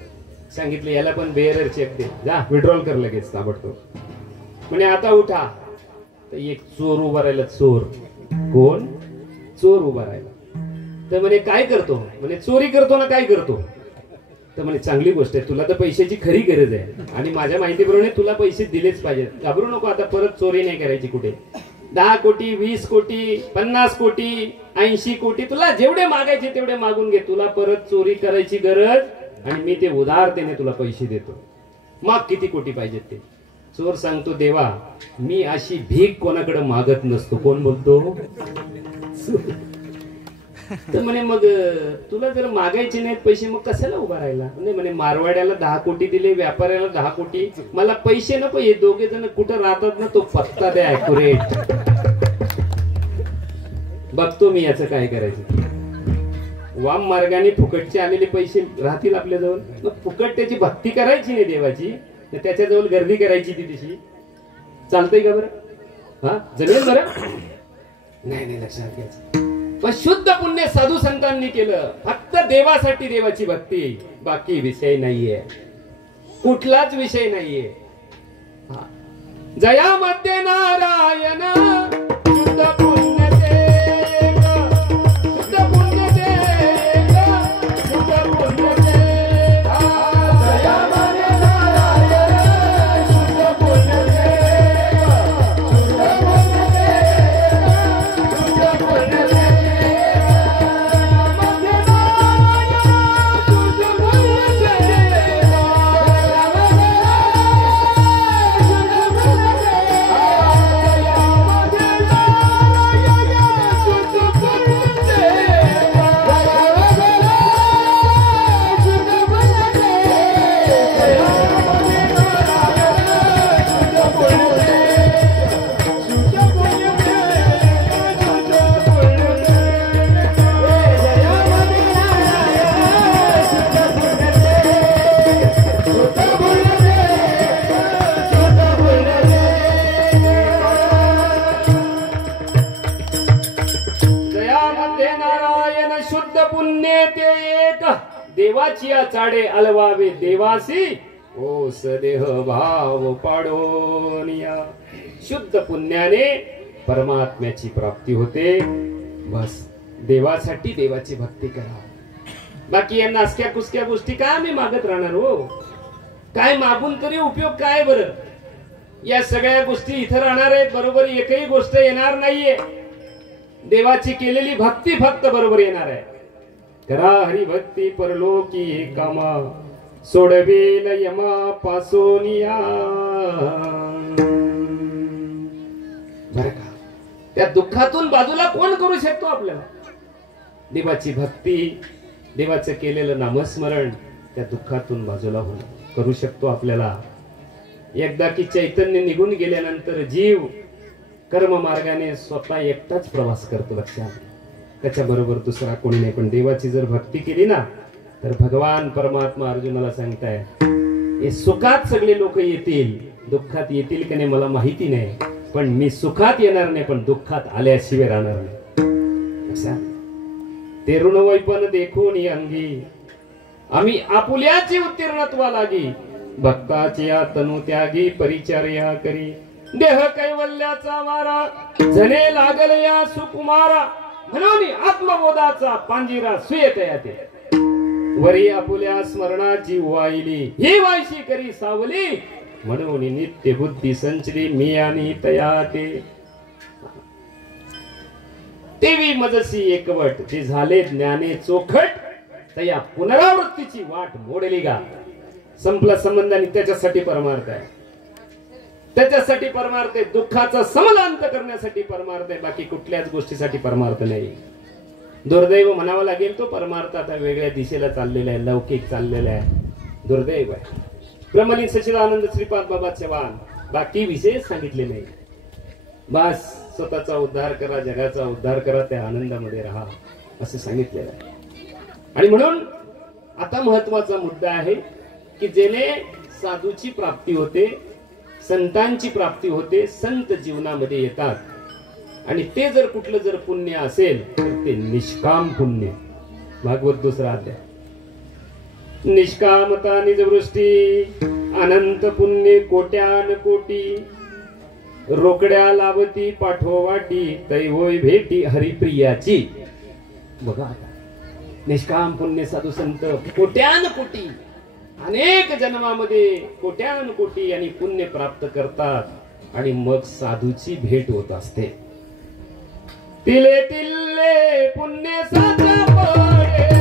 सांगितलं याला पण बेअरर चेक दे, जा विड्रॉल कर लगेच ताबडतोब. म्हणे आता उठा. तर एक चोर उभा राहिला. चोर कोण? चोर उभा राहिला. तर म्हणे काय करतो? म्हणे चोरी करतो ना. काय करतो? तर म्हणे चांगली गोष्ट आहे, तुला तर पैशाची खरी गरज आहे आणि माझ्या माहितीप्रमाणे तुला पैसे दिलेच पाहिजेत. घाबरू नको, आता परत चोरी नाही करायची कुठे. 10 कोटी, 20 कोटी, 50 कोटी, 80 कोटी, तुला जेवढे मागायचे तेवढे मागून घे. तुला परत चोरी करायची गरज आणि मी ते उदारतेने तुला पैसे देतो. माग किती कोटी पाहिजेत ते. चोर सांगतो देवा मी अशी भीक कोणाकडे मागत नसतो. कोण बोलतो? तर म्हणे मग तुला जर मागायचे नाहीत पैसे मग कशाला उभा राहिला? म्हणे मारवाड्याला 10 कोटी दिले, व्यापाऱ्याला 10 कोटी, मला पैसे नको. हे दोघे जण कुठं राहतात ना तो पत्ता द्या ऍक्युरेट, बघतो मी याचं काय करायचं. वाम मार्गाने फुकटचे आलेले पैसे राहतील आपल्याजवळ, मग फुकट त्याची भक्ती करायची नाही देवाची, त्याच्याजवळ गर्दी करायची ती दिशी चालतंय का बरं? हा जमेल बरं? नाही लक्षात घ्यायचं. पण शुद्ध पुण्य साधू संतांनी केलं फक्त देवासाठी, देवाची भक्ती, बाकी विषय नाहीये, कुठलाच विषय नाहीये. जया मध्ये नारायण शुद्ध पुण्य देव, शुद्ध पुण्य देव, शुद्ध पुण्य देव. जया मध्ये नारायण शुद्ध पुण्य देव, शुद्ध पुण्य देव, शुद्ध पुण्य देव. मध्ये नारायण शुद्ध पुण्य देव, देवाची चाडे अलवावे देवासी, ओ सदेह भाव पाडोनिया. शुद्ध पुण्याने परमात्म्याची प्राप्ती होते. बस देवासाठी देवाची भक्ती करा. बाकी या नासक्या कुसक्या गोष्टी काय आम्ही मागत राहणार हो? काय मागून तरी उपयोग काय बरं? या सगळ्या गोष्टी इथं राहणार आहेत, बरोबर एकही गोष्ट येणार नाहीये. देवाची केलेली भक्ती फक्त बरोबर येणार आहे. करा हरिभक्ती परलोकी कामा, सोडवेल यमा पासोनिया. बरं का? त्या दुःखातून बाजूला कोण करू शकतो आपल्याला? देवाची भक्ती, देवाचं केलेलं नामस्मरण त्या दुःखातून बाजूला होणं करू शकतो आपल्याला. एकदा की चैतन्य निघून गेल्यानंतर जीव कर्म मार्गाने स्वतः एकटाच प्रवास करतो. लक्षात, त्याच्या बरोबर दुसरा कोणी नाही. पण देवाची जर भक्ती केली ना, तर भगवान परमात्मा अर्जुनाला सांगताय, हे सुखात सगळे लोक येतील, दुःखात येतील की नाही मला माहिती नाही, पण मी सुखात येणार नाही, पण दुःखात आल्याशिवाय राहणार नाही. ते ऋण वैपन देखून अंगी, आम्ही आपुल्याची उत्तीर्णत्वा लागी, भक्ताची तनु त्यागी परिचर्या करी. देह कैवल्याचा वारा झने लागल या सुकुमारा, म्हणून आत्मबोधाचा पांजिरा सुयेतया ते. वरी आपुल्या स्मरणाची वाहिली, ही वायशी करी सावली, म्हणून नित्य बुद्धी संचली मी आणि तया ते. तेवी मजसी एकवट, जे झाले ज्ञाने चोखट, तया पुनरावृत्तीची वाट मोडली गा. संपला संबंध आणि त्याच्यासाठी परमार्थ आहे, त्याच्यासाठी परमार्थ आहे. दुःखाचा समलांत करण्यासाठी परमार्थ आहे, बाकी कुठल्याच गोष्टीसाठी परमार्थ नाही. दुर्दैव म्हणावं लागेल, तो परमार्थ आता वेगळ्या दिशेला चाललेला आहे, लौकिक चाललेला आहे. दुर्दैव आहे. ब्रह्मलीन सच्चिदानंद श्रीपाद बाबा चव्हाण बाकी विषय सांगितले नाही. बस स्वतःचा उद्धार करा, जगाचा उद्धार करा, त्या आनंदामध्ये राहा असं सांगितलेलं आहे. आणि म्हणून आता महत्वाचा मुद्दा आहे की जेणे साधूची प्राप्ती होते, संतांची प्राप्ती होते, संत जीवनामध्ये येतात. आणि ते जर कुठलं जर पुण्य असेल तर ते निष्काम पुण्य. भागवत दुसरा अध्याय. निष्कामता निजवृष्टी, अनंत पुण्य कोट्यान कोटी, रोकड्या लावती पाठोवाटी, तैवोय भेटी हरिप्रियाची. बघा, निष्काम पुण्य साधू संत कोट्यान कोटी, अनेक जन्मामध्ये कोट्यान कोटी आणि पुण्य प्राप्त करतात आणि मग साधूची भेट होत असते. तिले तिल्ले पुण्य साचा पडे,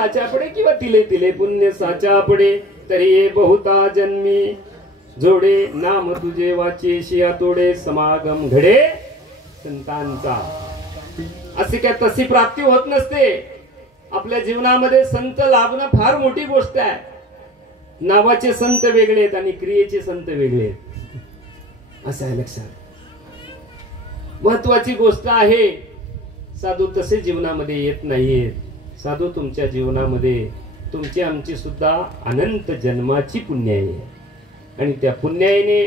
साचा पडे किंवा तिले तिले पुण्य साचा पडे तरी बहुता जन्मी जोडे नाम तुझे वाचे शिया तोडे समागम घडे संतांचा. असे काय तशी प्राप्ती होत नसते. आपल्या जीवनामध्ये संत लाभणं फार मोठी गोष्ट आहे. नावाचे संत वेगळे आहेत आणि क्रियेचे संत वेगळे आहेत असं आहे लक्षात. महत्वाची गोष्ट आहे. साधू तसे जीवनामध्ये येत नाहीयेत. साधू तुमच्या जीवनामध्ये तुमची आमची सुद्धा अनंत जन्माची पुण्याई आहे आणि त्या पुण्याईने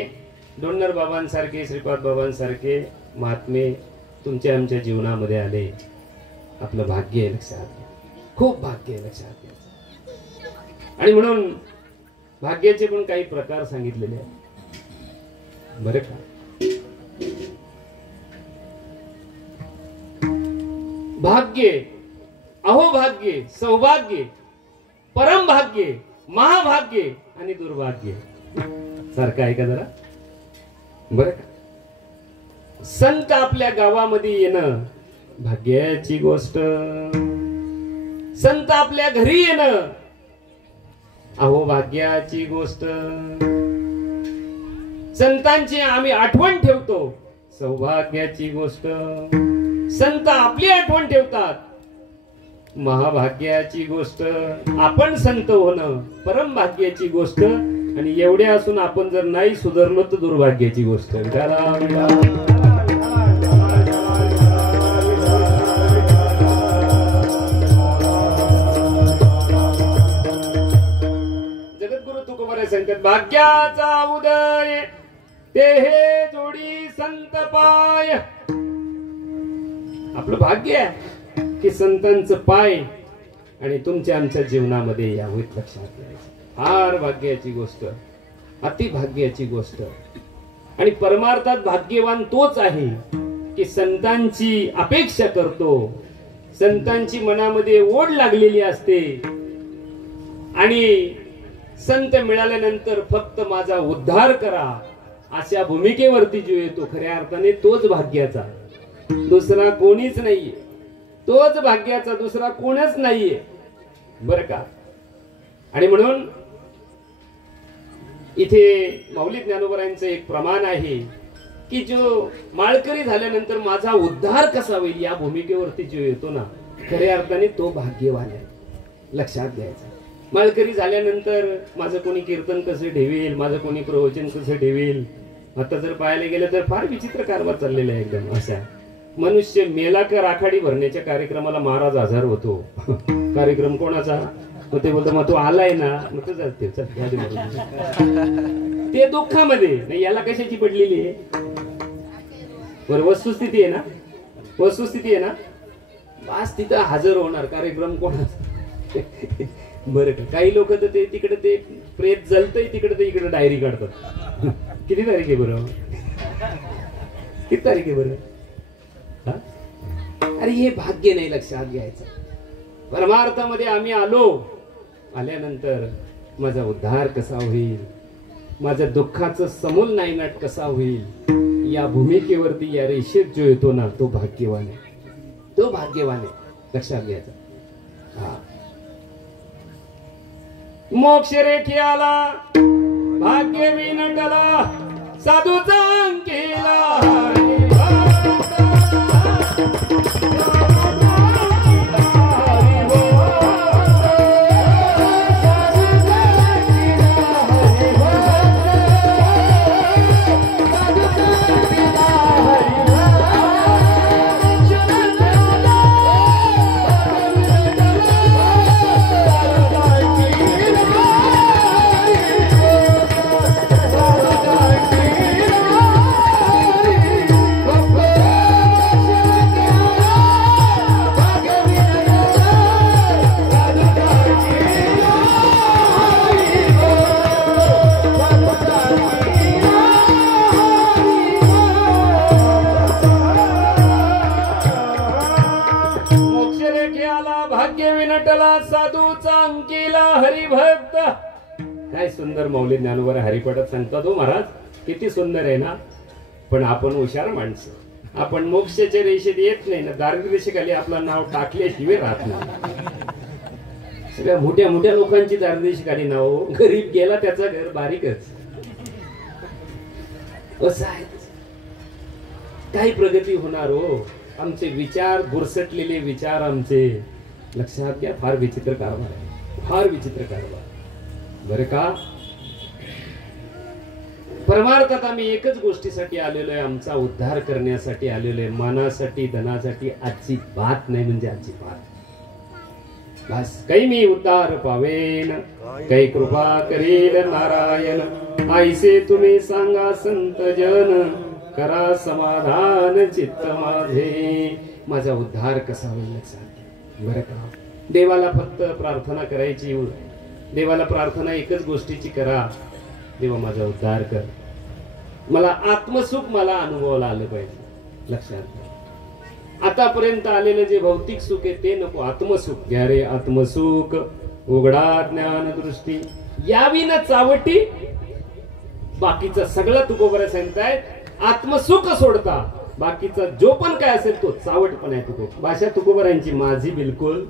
डोंगर बाबांसारखे श्रीपाद बाबांसारखे महात्मे तुमच्या आमच्या जीवनामध्ये आले. आपलं भाग्य आहे लक्षात. खूप भाग्य आहे लक्षात. आणि म्हणून भाग्याचे पण काही प्रकार सांगितलेले आहेत बरं का. भाग्य, अहोभाग्य, सौभाग्य, परम भाग्य, महाभाग्य आणि दुर्भाग्य सारखं आहे का जरा बरं का. संत आपल्या गावामध्ये येणं भाग्याची गोष्ट. संत आपल्या घरी येणं अहोभाग्याची गोष्ट. संतांची आम्ही आठवण ठेवतो सौभाग्याची गोष्ट. संत आपली आठवण ठेवतात महाभाग्याची गोष्ट. आपण संत होणं परम भाग्याची गोष्ट आणि एवढे असून आपण जर नाही सुधारलो तर दुर्भाग्याची गोष्ट. जगद्गुरु तुकोबाराय सांगतात भाग्याचा उदय ते हे जोडी संत पाय. आपलं भाग्य आहे की संतांचं पाय आणि तुमच्या आमच्या जीवनामध्ये यावेत लक्षात घ्यायचं. फार भाग्याची गोष्ट, अति भाग्याची गोष्ट. आणि परमार्थात भाग्यवान तोच आहे की संतांची अपेक्षा करतो. संतांची मनामध्ये ओढ लागलेली असते आणि संत मिळाल्यानंतर फक्त माझा उद्धार करा अशा भूमिकेवरती जो येतो खऱ्या अर्थाने तोच भाग्याचा. दुसरा कोणीच नाहीये. तोच भाग्याचा, दुसरा कोणच नाहीये बरं का. आणि म्हणून इथे माऊली ज्ञानोबरायांचं एक प्रमाण आहे की जो माळकरी झाल्यानंतर माझा उद्धार कसा होईल या भूमिकेवरती जो येतो ना खऱ्या अर्थाने तो भाग्यवान आहे लक्षात घ्यायचं. माळकरी झाल्यानंतर माझं कोणी कीर्तन कसं ठेवेल, माझं कोणी प्रवचन कसं ठेवेल. आता जर पाहायला गेलं तर फार विचित्र कारभार चाललेला आहे एकदम. असा मनुष्य मेला का राखाडी भरण्याच्या कार्यक्रमाला महाराज हजर होतो. कार्यक्रम कोणाचा मग ते बोलतो मग तो आलाय ना मग तो जाते ते दुःखामध्ये नाही. याला कशाची पडलेली आहे बरं वस्तुस्थिती आहे ना. वस्तुस्थिती आहे ना बस तिथं हजर होणार. कार्यक्रम कोणाचा बरं का. काही लोक तर ते तिकडे ते प्रेत जलतय तिकडे ते इकडे डायरी काढतात. किती तारीख आहे बरं किती तारीख आहे बरं. अरे हे भाग्य नाही लक्षात घ्यायचं. परमार्थामध्ये आम्ही आलो. आल्यानंतर माझा उद्धार कसा होईल, माझ्या दुःखाचं समूल नायनाट कसा होईल या भूमिकेवरती या रेषेत जो येतो ना तो भाग्यवान आहे. तो भाग्यवान आहे लक्षात घ्यायचं. हा मोक्ष रेखी आला भाग्य विनटला साधूचा अंकेला. साधूचा अंकीला हरिभक्त. काय सुंदर माऊली ज्ञानोबा हरिपाठात सांगतात हो महाराज. किती सुंदर आहे ना. पण आपण हुशार माणसं. आपण मोक्षाच्या रेषेत येत नाही ना. दारिद्र्य रेषेखाली आपलं नाव टाकल्याशिवाय राहत नाही. सगळ्या मोठ्या मोठ्या लोकांची दारदेशी काढी नाव, गरीब गेला त्याचा घर बारीकच. असं आहे. काही प्रगती होणार हो. आमचे विचार, बुरसटलेले विचार आमचे, लक्षात घ्या, फार विचित्र कारभार आहे, फार विचित्र कारभार बरं का. परमार्थात आम्ही एकच गोष्टीसाठी आलेलो आहे, आमचा उद्धार करण्यासाठी आलेलो आहे. मानासाठी, धनासाठी अजिबात नाही, म्हणजे अजिबात. बस काही मी उद्धार पावेन, काही कृपा करेल नारायण. ऐसे तुम्ही सांगा संत जन, करा समाधान चित्त माझे. माझा उद्धार कसा होईल लक्षात बरं का. देवाला फक्त प्रार्थना करायची, देवाला प्रार्थना एकच गोष्टीची करा, देवा माझा उद्धार कर. मला आत्मसुख मला अनुभवाला आलं पाहिजे लक्षात. आतापर्यंत आलेलं जे भौतिक सुख आहे ते नको, आत्मसुख घ्या रे. आत्मसुख उघडा ज्ञान दृष्टी, यावी ना चावटी. बाकीचा सगळं तुकोबरा सांगतायत, आत्मसुख सोडता बाकीचा जो पण काय असेल तो चावट पण आहे. तुको भाषा तुकोबरांची माझी बिलकुल,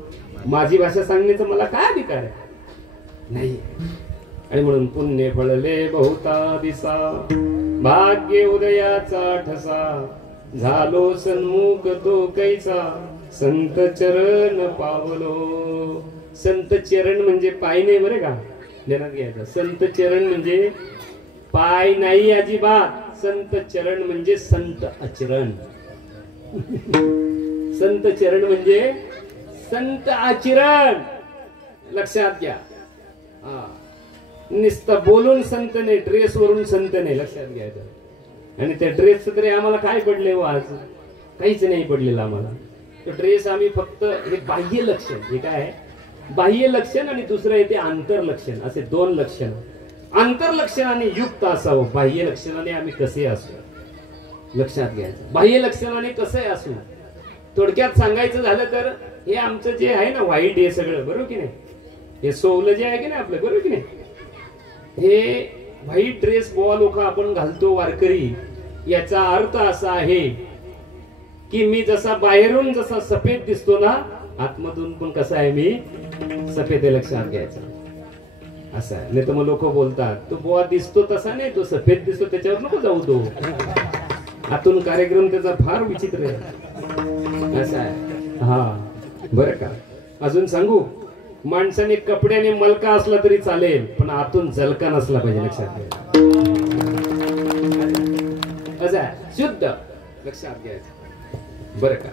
माझी भाषा सांगण्याचा मला काय अधिकार आहे नाही. आणि म्हणून पुण्य फळले बहुता दिसा, भाग्य उदयाचा ठसा. झालो सन्मुख तो कैसा, संत चरण पावलो. संत चरण म्हणजे पाय नाही बरे का, ध्यानात घ्यायचं. संत चरण म्हणजे पाय नाही अजिबात. संत चरण म्हणजे संत आचरण. संत चरण म्हणजे संत आचरण, लक्षात घ्या. नुसतं बोलून संत नाही, ड्रेस वरून संत नाही, लक्षात घ्यायचं. आणि त्या ड्रेसचं तरी आम्हाला काय पडले हो आज, काहीच नाही पडलेलं आम्हाला. तो ड्रेस आम्ही फक्त हे बाह्य लक्षण, हे काय आहे बाह्य लक्षण, आणि दुसरं आहे ते आंतरलक्षण, असे दोन लक्षण. आंतरलक्षणाने युक्त असावं, बाह्य लक्षणाने आम्ही कसे असू लक्षात घ्यायचं. बाह्य लक्षणाने कसे असू, थोडक्यात सांगायचं झालं तर हे आमचं जे आहे ना वाईट, हे सगळं बरोबर की नाही, हे सोवलं जे आहे की नाही आपलं, बरोबर की नाही, हे व्हाईट ड्रेस बोवा लोक आपण घालतो वारकरी, याचा अर्थ असा आहे की मी जसा बाहेरून जसा सफेद दिसतो ना, आतमधून पण कसा आहे मी सफेद आहे, लक्षात घ्यायचं. असं आहे. नाही तर मग लोक बोलतात तो बोवा दिसतो तसा नाही, तो सफेद दिसतो, त्याच्यावर नको जाऊ. तो आतून कार्यक्रम त्याचा फार विचित्र आहे. असं आहे. हा बरं का. अजून सांगू, माणसाने कपड्याने मलका असला तरी चालेल, पण आतून जलका नसला पाहिजे, लक्षात घ्या. असं आहे, शुद्ध, लक्षात घ्यायचं बरं का.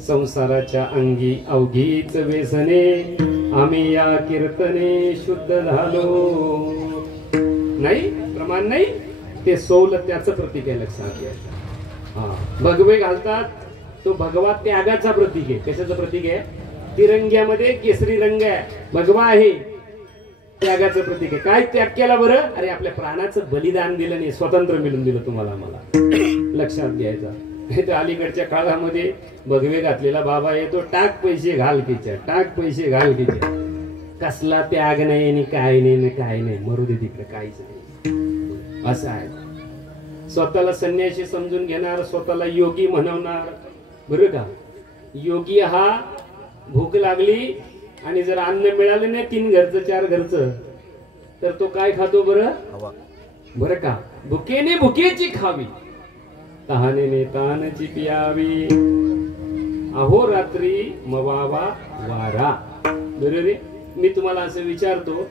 संसाराच्या अंगी अवघीच व्यसने, आम्ही या कीर्तने शुद्ध झालो. नाही प्रमाण नाही, ते सोल त्याचं प्रतीक आहे, लक्षात घ्यायचं. हा भगवे घालतात, तो भगवा त्यागाचा प्रतीक आहे. कशाचं प्रतीक आहे? तिरंग्यामध्ये केसरी रंग आहे, भगवा आहे, त्यागाचं प्रतीक आहे. काय त्याग केला बरं? अरे आपल्या प्राणाचं बलिदान दिलं नाही, स्वतंत्र मिळून दिलं तुम्हाला आम्हाला, लक्षात घ्यायचं. तर अलीकडच्या काळामध्ये भगवे घातलेला बाबा आहे, तो टाक पैसे घाल किच्या, टाक पैसे घाल किच्या. कसला त्याग नाही आणि काय नाही, काय नाही, मरू दे तिकडे, काहीच नाही. असं आहे. स्वतःला संन्यासी समजून घेणार, स्वतःला योगी म्हणवणार, बरोबर का. योगी हा भूक लागली आणि जर अन्न मिळालं नाही 3 घरचं 4 घरचं, तर तो काय खातो बरं? बरं का. भुकेने भुकेची खावी, तहानेने तानची पियावी, अहोरात्री मवावा वारा. बरोबर. मी तुम्हाला असं विचारतो,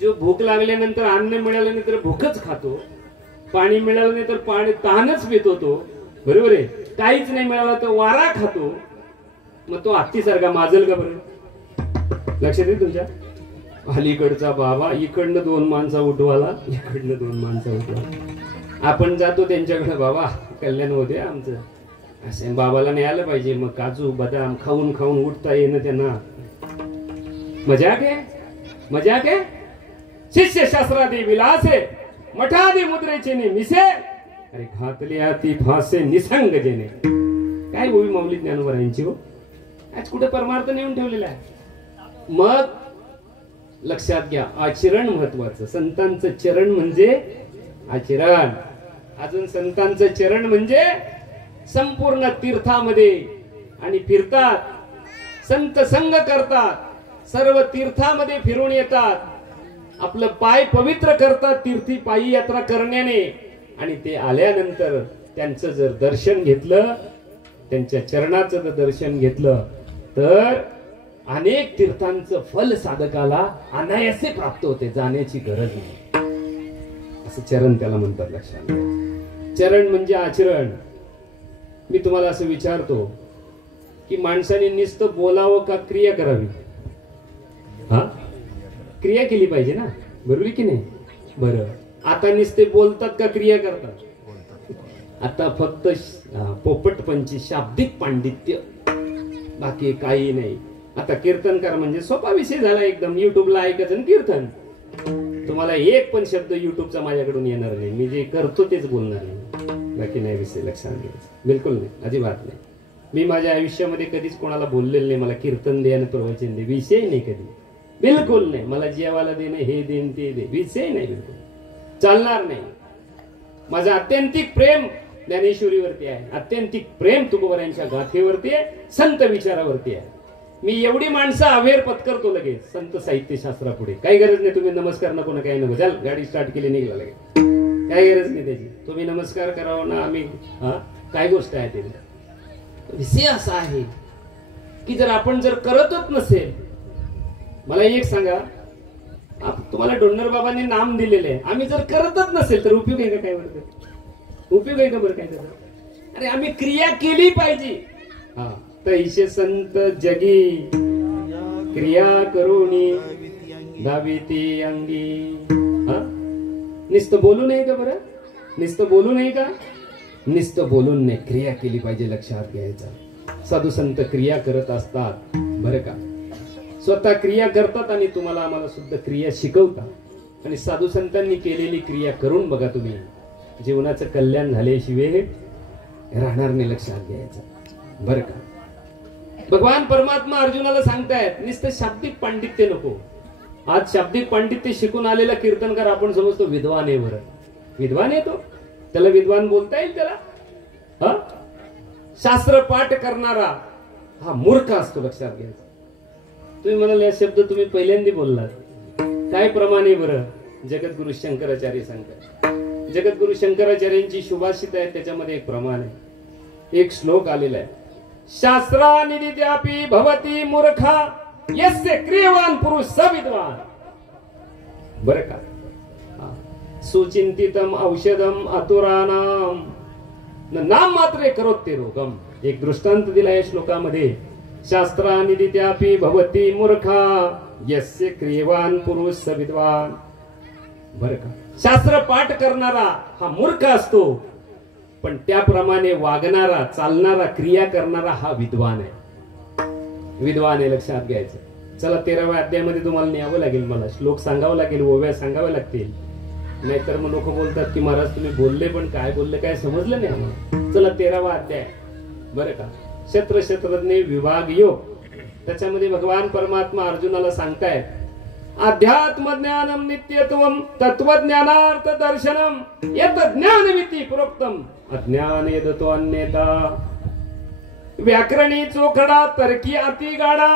जो भूक लागल्यानंतर अन्न मिळालं नाही तर भूकच खातो, पाणी मिळालं नाही तर पाणी तहानच पितो तो, बरोबर आहे. काहीच नाही मिळालं तर वारा खातो, मग तो हत्तीसारखा माजल का बरं? लक्षात येईल तुमच्या. अलीकडचा बाबा इकडनं 2 माणसं उठवाला, इकडनं 2 माणसं उठवाला. आपण जातो त्यांच्याकडे, बाबा कल्याण होते आमचं, असं बाबाला न्यायला पाहिजे. मग काजू बदाम खाऊन खाऊन उठता येणं त्यांना. मजाक आहे, मजाक आहे. शिष्य शास्त्रादी विलासे, मठादी मुद्रेचे मिसे, अरे घातले हाती फासे निसंग जेने. काय होईल माऊली ज्ञानोबरायांची हो, आज कुठे परमार्थ नेऊन ठेवलेला आहे. मग लक्षात घ्या, आचरण महत्वाचं. संतांचं चरण म्हणजे आचरण. अजून संतांचं चरण म्हणजे संपूर्ण तीर्थामध्ये आणि फिरतात, संत संग करतात, सर्व तीर्थामध्ये फिरून येतात, आपलं पाय पवित्र करतात तीर्थी पायी यात्रा करण्याने, आणि ते आल्यानंतर त्यांचं जर दर्शन घेतलं, त्यांच्या चरणाचं जर दर्शन घेतलं, तर अनेक तीर्थांचं फल साधकाला अनायासे प्राप्त होते, जाण्याची गरज नाही. असं चरण त्याला म्हणतात, लक्षात घ्या. चरण म्हणजे आचरण. मी तुम्हाला असं विचारतो की माणसाने नुसतं बोलावं का क्रिया करावी? हा, क्रिया केली पाहिजे ना, बरोबर की नाही? बरं, आता नुसते बोलतात का क्रिया करतात? आता फक्त पोपटपंची शाब्दिक पांडित्य, बाकी काही नाही. आता कीर्तनकार म्हणजे सोपा विषय झाला एकदम. युट्यूबला ऐकायचं आणि कीर्तन. तुम्हाला एक पण शब्द युट्यूबचा माझ्याकडून येणार नाही, मी जे करतो तेच बोलणार नाही, बाकी नाही विषय. लक्षात घ्यायचं, बिलकुल नाही, अजिबात नाही. मी माझ्या आयुष्यामध्ये कधीच कोणाला बोललेलं नाही मला कीर्तन दे आणि प्रवचन दे, विषय नाही कधी, बिलकुल नाही. मला जेवायला देणं, हे देण ते दे, विषय नाही, बिलकुल चालणार नाही. माझं आत्यंतिक प्रेम ज्ञानेश्वरीवरती आहे, आत्यंतिक प्रेम तुकोबरायांच्या गाथेवरती आहे, संत विचारावरती आहे. मी एवढी माणसं अवेअर पत्करतो लगेच संत साहित्य शास्त्रापुढे. काही गरज नाही, तुम्ही नमस्कार नको ना, काही नको, चल गाडी स्टार्ट केली निघाला लगेच, काही गरज नाही त्याची. तुम्ही नमस्कार करावं ना, आम्ही काय गोष्ट आहे ते. विषय असा आहे की जर आपण जर करतच नसेल, मला एक सांगा, तुम्हाला डोंगर बाबांनी नाम दिलेले आहे, आम्ही जर करतच नसेल तर उपयोग आहे का? काय बरं उपयोग आहे का बरं काय त्याचा? अरे आम्ही क्रिया केली पाहिजे. हा, तैसे संत जगी क्रिया करुणी दाविती अंगी. हा, नुसतं बोलू नये का बरं? नुसतं बोलू नये का? नुसतं बोलून नाही, क्रिया केली पाहिजे, लक्षात घ्यायचं. साधू संत क्रिया करत असतात बरं का, स्वतः क्रिया करतात आणि तुम्हाला आम्हाला सुद्धा क्रिया शिकवतात. आणि साधू संतांनी केलेली क्रिया करून बघा तुम्ही, जीवनाचं कल्याण झाल्याशिवाय राहणार नाही, लक्षात घ्यायचं बरं का. भगवान परमात्मा अर्जुनाला सांगतायत नुसतं शाब्दिक पांडित्य नको. आज शाब्दिक पांडित्य शिकून आलेला कीर्तनकार आपण समजतो विद्वान आहे. बरं, विद्वान आहे तो, त्याला विद्वान बोलता येईल त्याला? हा, शास्त्र पाठ करणारा हा मूर्ख असतो, लक्षात घ्यायचं. तुम्ही म्हणाल या शब्द तुम्ही पहिल्यांदा बोललात, काय प्रमाणे? बरं, जगद्गुरु शंकराचार्य सांगतात. जगद्गुरु शंकराचार्यांची सुभाषित आहे, त्याच्यामध्ये एक प्रमाण आहे, एक श्लोक आलेला आहे. शास्त्रानिदित्यापि भवति मूर्खा यस्य क्रियवान पुरुष स विद्वान. बरं का, सुचिंतितम औषधम आतुरानाम नाम मात्रे करोत्ते रोगम. एक दृष्टांत दिला या श्लोकामध्ये. शास्त्रानिदित्यापि भवति मूर्खा यस्य क्रियवान पुरुष स विद्वान. बरं का, शास्त्र पाठ करणारा हा मूर्ख असतो, पण त्याप्रमाणे वागणारा, चालणारा, क्रिया करणारा हा विद्वान आहे. विद्वान आहे, लक्षात घ्यायचं. चला 13व्या अध्यायामध्ये तुम्हाला न्यावं लागेल, मला श्लोक सांगावं लागेल, ओव्या सांगाव्या लागतील, नाहीतर मग लोक बोलतात की महाराज तुम्ही बोलले पण काय बोलले काय समजलं नाही आम्हाला. चला 13वा अध्याय बरं का, शस्त्र शस्त्रज्ञ विभाग योग. त्याच्यामध्ये भगवान परमात्मा अर्जुनाला सांगतायत, अध्यात्म ज्ञानम नित्यत्वम तत्वज्ञानार्थ दर्शनम यत ज्ञानमिति प्रोक्तम अज्ञान यदतो अन्यथा. व्याकरणी चोखडा तर्की अति गाडा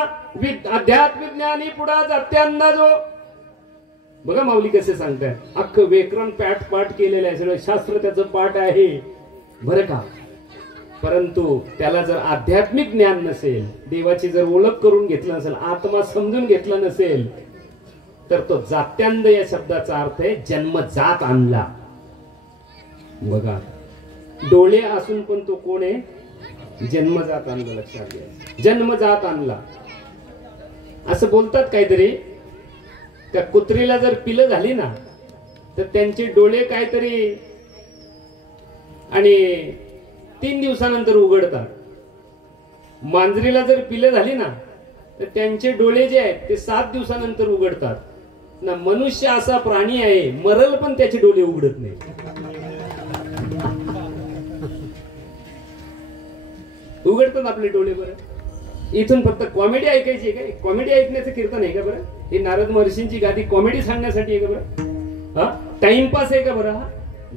अध्यात्म विज्ञानी पुढा जाते अंदाजो. बघा माऊली कसे सांगताय, अख्खं व्याकरण पाठ केलेलं आहे, सगळं शास्त्र त्याचं पाठ आहे बरं का. परंतु त्याला जर आध्यात्मिक ज्ञान नसेल, देवाची जर ओळख करून घेतलं नसेल, आत्मा समजून घेतला नसेल, तर तो जात्यांद या शब्दाचा अर्थ आहे जन्मजात आणला. बघा, डोळे असून पण तो कोण आहे? जन्मजात आणला, लक्षात घ्या, जन्मजात आणला. असं बोलतात काहीतरी, त्या कुत्रीला जर पिलं झाली ना तर त्यांचे डोळे काहीतरी आणि 3 दिवसानंतर उघडतात. मांजरीला जर पिलं झाली ना तर त्यांचे डोळे जे आहेत ते 7 दिवसानंतर उघडतात ना. मनुष्य असा प्राणी आहे, मरल पण त्याचे डोळे उघडत नाही. उघडतात आपले डोळे. बरं, इथून फक्त कॉमेडी ऐकायची आहे का? कॉमेडी ऐकण्याचं कीर्तन आहे का बरं? ही नारद महर्षींची गादी कॉमेडी सांगण्यासाठी आहे का बरं? हा, टाइमपास आहे का बरं? हा,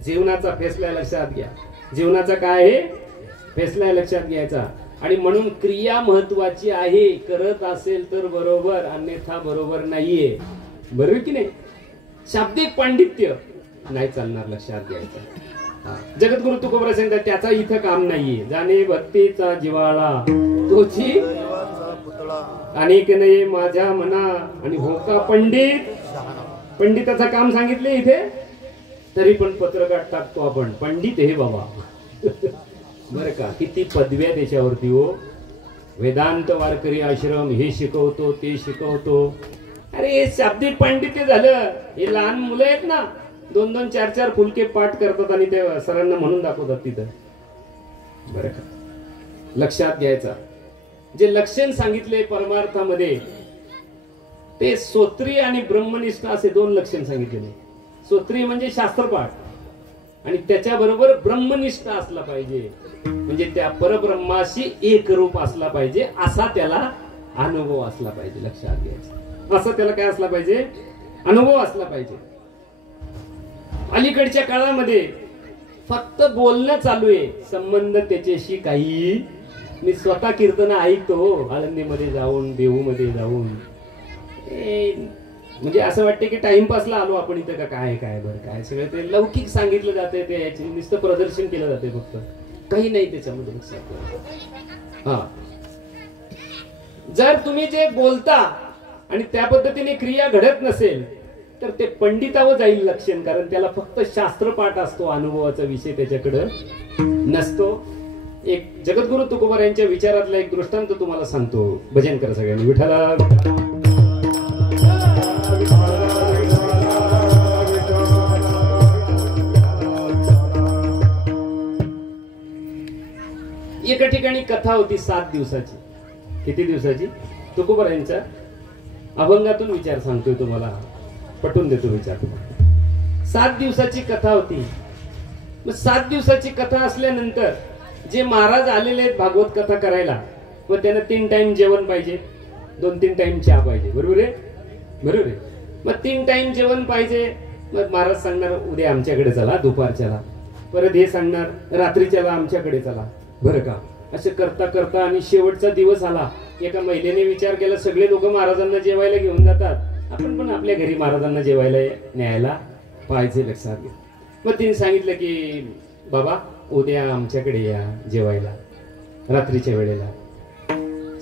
जीवनाचा फैसला लक्षात घ्या. जीवनाचा काय आहे? फैसला लक्षात घ्यायचा. आणि म्हणून क्रिया महत्वाची आहे. करत असेल तर बरोबर, अन्यथा बरोबर नाहीये. बरोबर की नाही? शाब्दिक पांडित्य नाही चालणार, लक्षात घ्यायचं. जगद्गुरु तुकोबरा सांगतात त्याचा इथं काम नाहीये. जाणे भक्तीचा जिवाळा तोची अनेक नये माझ्या मना, आणि हो का पंडित, पंडिताचं काम सांगितले इथे, तरी पण पत्रकात टाकतो आपण पंडित हे बाबा. बरं का, किती पदव्या त्याच्यावरती हो. वेदांत वारकरी आश्रम हे शिकवतो ते शिकवतो. अरे हे शाब्दिक पांडित्य झालं. हे लहान मुलं आहेत ना, 2-2, 4-4 फुलके पाठ करतात आणि ते सरांना म्हणून दाखवतात तिथं. बरं का, लक्षात घ्यायचा. जे लक्षण सांगितले परमार्थामध्ये ते स्तोत्री आणि ब्रह्मनिष्ठ असे 2 लक्षण सांगितलेले. स्तोत्री म्हणजे शास्त्रपाठ, आणि त्याच्याबरोबर ब्रह्मनिष्ठ असला पाहिजे, म्हणजे त्या परब्रह्माशी एक रूप असला पाहिजे, असा त्याला अनुभव असला पाहिजे. लक्षात घ्यायचं, असं त्याला काय असला पाहिजे? अनुभव असला पाहिजे. अलीकडच्या काळामध्ये फक्त बोलणं चालू आहे, संबंध त्याच्याशी काही. मी स्वतः कीर्तन ऐकतो आळंदीमध्ये जाऊन, देहूमध्ये जाऊन, म्हणजे असं वाटतं की टाइमपासला आलो आपण इथं का काय काय. बरं काय, सगळं ते लौकिक सांगितलं जाते, ते याचे नुसतं प्रदर्शन केलं जाते, फक्त काही नाही त्याच्यामध्ये. लक्षात. हा, जर तुम्ही जे बोलता आणि त्या पद्धतीने क्रिया घडत नसेल तर ते पंडितावर जाईल लक्षण, कारण त्याला फक्त शास्त्रपाठ असतो, अनुभवाचा विषय त्याच्याकडे नसतो. एक जगद्गुरु तुकोबार यांच्या विचारातला एक दृष्टांत तुम्हाला सांगतो. भजन करा सगळ्यांनी. विठ्ठला एका ठिकाणी कथा होती 7 दिवसाची. किती दिवसाची? तुकोबार यांच्या अभंगातून विचार सांगतोय तुम्हाला, पटवून देतो विचार तुम्हाला. 7 दिवसाची कथा होती. मग 7 दिवसाची कथा असल्यानंतर जे महाराज आलेले आहेत भागवत कथा करायला, मग त्यांना 3 टाइम जेवण पाहिजे, 2-3 टाइम चहा पाहिजे. बरोबर आहे? बरोबर आहे. मग 3 टाइम जेवण पाहिजे. मग महाराज सांगणार उद्या आमच्याकडे चला दुपारच्याला, परत हे सांगणार रात्रीच्याला आमच्याकडे चला. बरं का, असं करता करता आणि शेवटचा दिवस आला. एका महिलेने विचार केला, सगळे लोक महाराजांना जेवायला घेऊन जातात, आपण पण आपल्या घरी महाराजांना जेवायला न्यायला पाहिजे. लक्षात घ्या. मग तिने सांगितलं की बाबा उद्या आमच्याकडे या जेवायला रात्रीच्या वेळेला.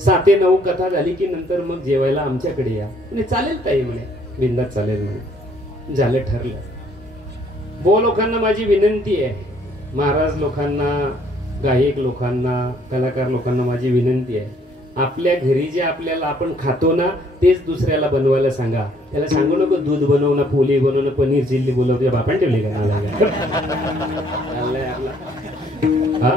7 ते 9 कथा झाली की नंतर मग जेवायला आमच्याकडे या. म्हणे चालेल ताई, म्हणे बिंदात चालेल. म्हणे झालं, ठरलं. बो लोकांना माझी विनंती आहे, महाराज लोकांना, गायक लोकांना, कलाकार लोकांना माझी विनंती आहे, आपल्या घरी जे आपल्याला आपण खातो ना तेच दुसऱ्याला बनवायला सांगा. त्याला सांगू नको दूध बनव ना, पोळी बनव ना, पनीर चिल्ली बोलव. तुझ्या बापाने ठेवले का हा?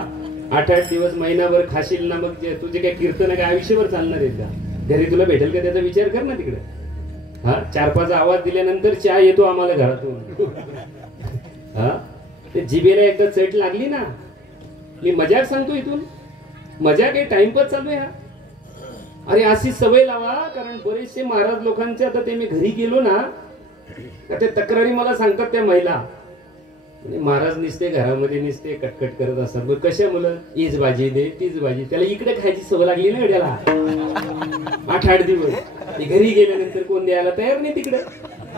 8-8 दिवस महिनाभर खाशील ना, मग तुझे काय कीर्तन काय आयुष्यभर चालणार आहेत का? घरी तुला भेटेल का त्याचा विचार कर ना तिकडे. हा, 4-5 आवाज दिल्यानंतर चहा येतो आम्हाला घरातून. हा, ते जिभेला एकदा चट लागली ना, मी मजाक सांगतो इथून, मजाक आहे, टाइमपास चालू आहे. अरे अशी सवय लावा, कारण बरेचसे महाराज लोकांचे आता ते मी घरी गेलो ना, ते तक्रारी मला सांगतात त्या महिला, महाराज निसते घरामध्ये निसते कटकट करत असतात. बरं कशा मुलं, हीच भाजी दे तीच भाजी, त्याला इकडे खायची सवय लागली ना त्याला. 8-8 दिवस ते घरी गेल्यानंतर कोण द्यायला तयार नाही तिकडे.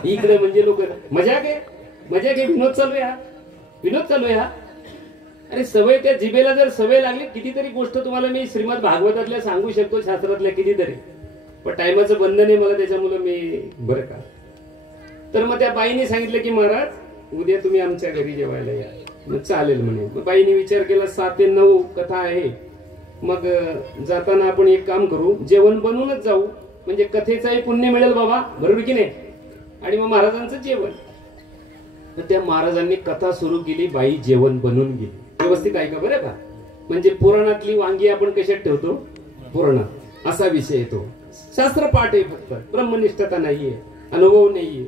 इकडे म्हणजे लोक मजाक आहे, मजाक आहे, विनोद चालू आहे, विनोद चालू आहे. अरे सवय, त्या जिभेला जर सवय लागली, कितीतरी गोष्ट तुम्हाला मी श्रीमद भागवतातल्या सांगू शकतो, शास्त्रातल्या कितीतरी, पण टायमाचं बंधन आहे मला, त्याच्यामुळे मी. बरं का, तर मग त्या बाईने सांगितलं की महाराज उद्या तुम्ही आमच्या घरी जेवायला या. मग चालेल म्हणे. मग बाईने विचार केला 7 ते 9 कथा आहे, मग जाताना आपण एक काम करू, जेवण बनवूनच जाऊ, म्हणजे कथेचाही पुण्य मिळेल बाबा. बरोबर की नाही? आणि मग महाराजांचं जेवण. तर त्या महाराजांनी कथा सुरू केली, बाई जेवण बनवून गेली. व्यवस्थित ऐका बरं का, म्हणजे पुराणातली वांगी आपण कशात ठेवतो, पुराणात, असा विषय येतो. शास्त्र पाठ आहे फक्त, ब्रह्मनिष्ठता नाहीये, अनुभव नाहीये.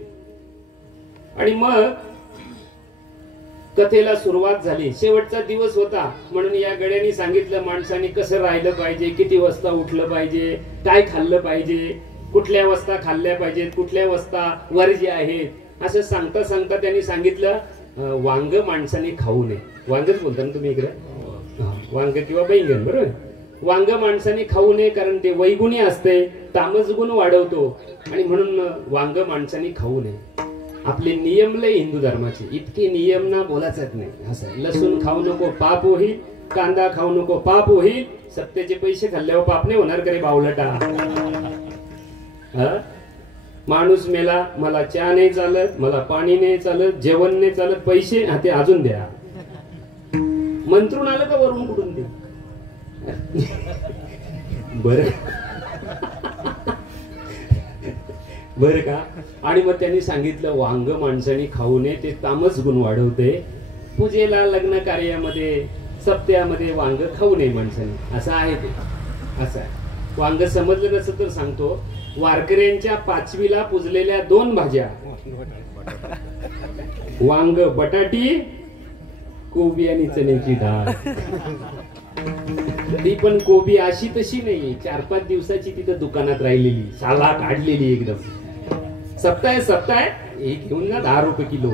आणि मग कथेला सुरुवात झाली. शेवटचा दिवस होता, म्हणून या गड्यांनी सांगितलं माणसाने कसं राहिलं पाहिजे, किती वाजता उठलं पाहिजे, काय खाल्लं पाहिजे, कुठल्या वस्ता खाल्ल्या पाहिजेत, कुठल्या वस्ता वर्ज्य आहेत, असं सांगता सांगता त्यांनी सांगितलं वांग माणसाने खाऊ नये. वांगच बोलता ना तुम्ही इकडे, वांग किंवा बैंगन. बरोबर, वांग माणसाने खाऊ नये कारण ते वैगुणी असते, तामस गुण वाढवतो आणि म्हणून वांग माणसाने खाऊ नये. आपले नियम लय हिंदू धर्माचे, इतके नियम ना बोलायचंच नाही. असं लसूण खाऊ नको पाप होईल, कांदा खाऊ नको पाप होईल, सत्याचे पैसे खाल्ल्यावर पाप नाही होणार करे बावलटा. माणूस मेला, मला चहा नाही चालत, मला पाणी नाही चालत, जेवण नाही चालत, पैसे ते अजून द्या. मंत्रून आलं का वरून कुठून ते बर बर का. आणि मग त्यांनी सांगितलं वांग माणसाने खाऊ नये, ते तामस गुण वाढवते. पूजेला लग्न कार्यामध्ये सप्त्यामध्ये वांग खाऊ नये माणसाने, असं आहे ते. असं आहे. वांग समजलं नसं तर सांगतो. वारकऱ्यांच्या 5वीला पुजलेल्या 2 भाज्या, वांग बटाटी, कोबी आणि चण्याची डाळ. ती पण कोबी अशी तशी नाही, 4-5 दिवसाची तिथं दुकानात राहिलेली, साला काढलेली एकदम. सप्ताह हे घेऊन ना 10 रुपये किलो.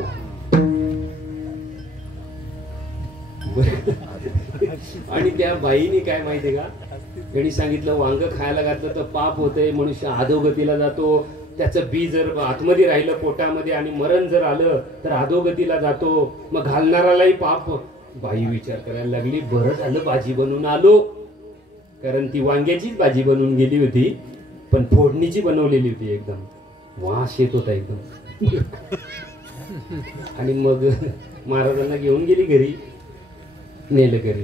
आणि त्या बाईने काय माहितीये का, त्यांनी सांगितलं वांग खायला घातलं तर पाप होतंय, मनुष्य अधोगतीला जातो. त्याचं बी जर आतमध्ये राहिलं पोटामध्ये आणि मरण जर आलं तर अधोगतीला जातो, मग घालणारालाही पाप. बाई विचार करायला लागली, बरं झालं भाजी बनवून आलो, कारण ती वांग्याचीच भाजी बनवून गेली होती, पण फोडणीची बनवलेली होती. एकदम वास येत होता एकदम. आणि मग महाराजांना घेऊन गेली घरी, नेलं घरी.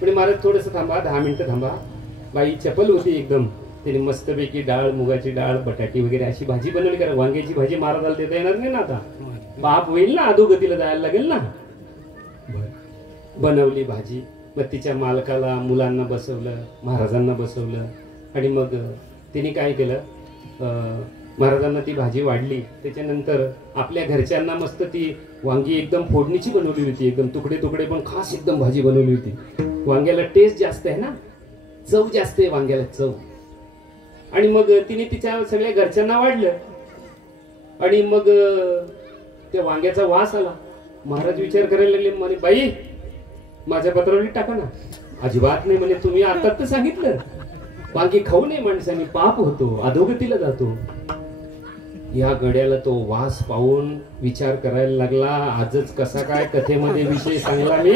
पुढे महाराज थोडस थांबा, 10 मिनिटं थांबा. बाई चपल होती एकदम, त्याने मस्तपैकी डाळ, मुगाची डाळ, बटाटी वगैरे अशी भाजी बनवली. कारण वांग्याची भाजी महाराजाला देता येणार नाही ना, आता पाप होईल ना, अधोगतीला जायला लागेल ना. बनवली भाजी. मग तिच्या मालकाला, मुलांना बसवलं, महाराजांना बसवलं. आणि मग तिने काय केलं, महाराजांना ती भाजी वाढली. त्याच्यानंतर आपल्या घरच्यांना मस्त ती वांगी एकदम फोडणीची बनवली होती, एकदम तुकडे तुकडे पण खास एकदम भाजी बनवली होती. वांग्याला टेस्ट जास्त आहे ना, चव जास्त आहे वांग्याला, चव. आणि मग तिने तिच्या सगळ्या घरच्यांना वाढलं. आणि मग त्या वांग्याचा वास आला. महाराज विचार करायला लागले, म्हणे बाई माझ्या पत्रावली टाका ना. अजिबात नाही म्हणे, तुम्ही आता तर सांगितलं वांगी खाऊ नये माणसाने, पाप होतो, अधोगतीला जातो. या गड्याला तो वास पाहून विचार करायला लागला, आजच कसा काय कथेमध्ये विषय सांगला मी.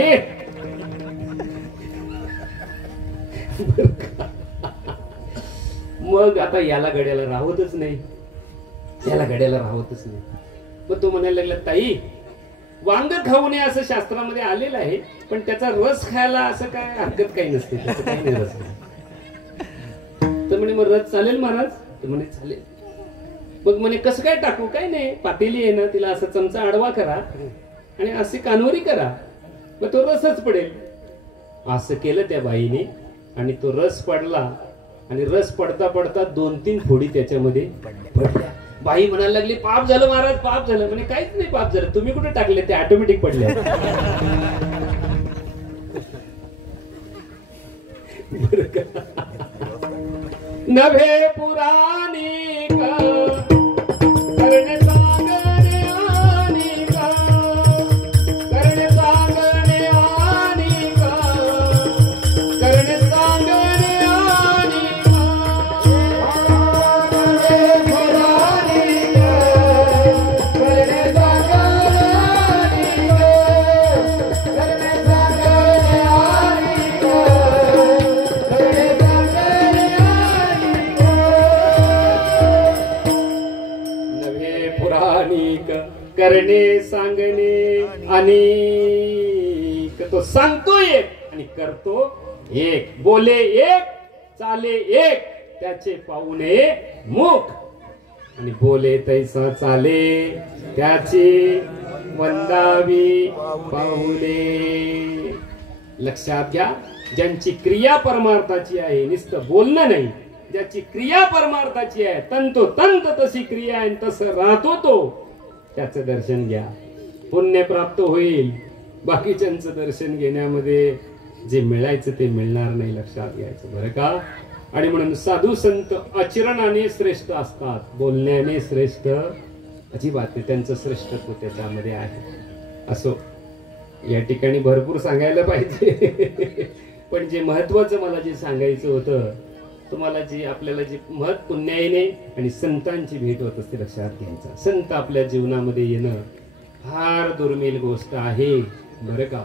मग आता याला गड्याला राहतच नाही, याला गड्याला राहतच नाही. मग तो म्हणायला लागला, ताई वांग खाऊ नये असं शास्त्रामध्ये आलेलं आहे, पण त्याचा रस खायला असं काय हरकत काही नसते, त्याचं काही नाही रस. तर म्हणे मग रस चालेल महाराज? तर म्हणे चालेल. मग म्हणे कसं काय टाकू? काय नाही, पातेली आहे ना, तिला असं चमचा आडवा करा आणि असे कानवरी करा, मग तो रसच पडेल. असं केलं त्या बाईने आणि तो रस पडला. आणि रस पडता पडता 2-3 फोडी त्याच्यामध्ये पडल्या. बाई म्हणायला लागली, पाप झालं महाराज, पाप झालं. म्हणे काहीच नाही पाप झालं, तुम्ही कुठे टाकले, ते ऑटोमॅटिक पडले. नभे पुराणी का करणे सांगणे आणि का, करणे सांगणे आणि का, करणे सांगणे आणि का. नभे पुराणी का करणे सांगणे आणि का, करणे सांगणे आणि का, करणे करणे सांगणे आणि तो सांगतो एक आणि करतो एक, बोले एक चाले एक, त्याचे पाहुणे मुख आणि बोले तैसा चाले त्याचे वंदावी पाहुणे. लक्षात घ्या, ज्यांची क्रिया परमार्थाची आहे, नुसतं बोलणं नाही, ज्याची क्रिया परमार्थाची आहे, तंतोतंत तशी क्रिया आहे, तसं राहतो तो, त्याचं दर्शन घ्या, पुण्य प्राप्त होईल. बाकीच्यांचं दर्शन घेण्यामध्ये जे मिळायचं ते मिळणार नाही, लक्षात घ्यायचं बरं का. आणि म्हणून साधू संत आचरणाने श्रेष्ठ असतात, बोलण्याने श्रेष्ठ अजिबात नाही, त्यांचं श्रेष्ठत्व त्याच्यामध्ये आहे. असो, या ठिकाणी भरपूर सांगायला पाहिजे पण जे महत्वाचं मला जे सांगायचं होतं तुम्हाला, जी आपल्याला जी महत् पुण्याईने आणि संतांची भेट होत असते लक्षात घ्यायचा. संत आपल्या जीवनामध्ये येणं फार दुर्मिळ गोष्ट आहे बरं का.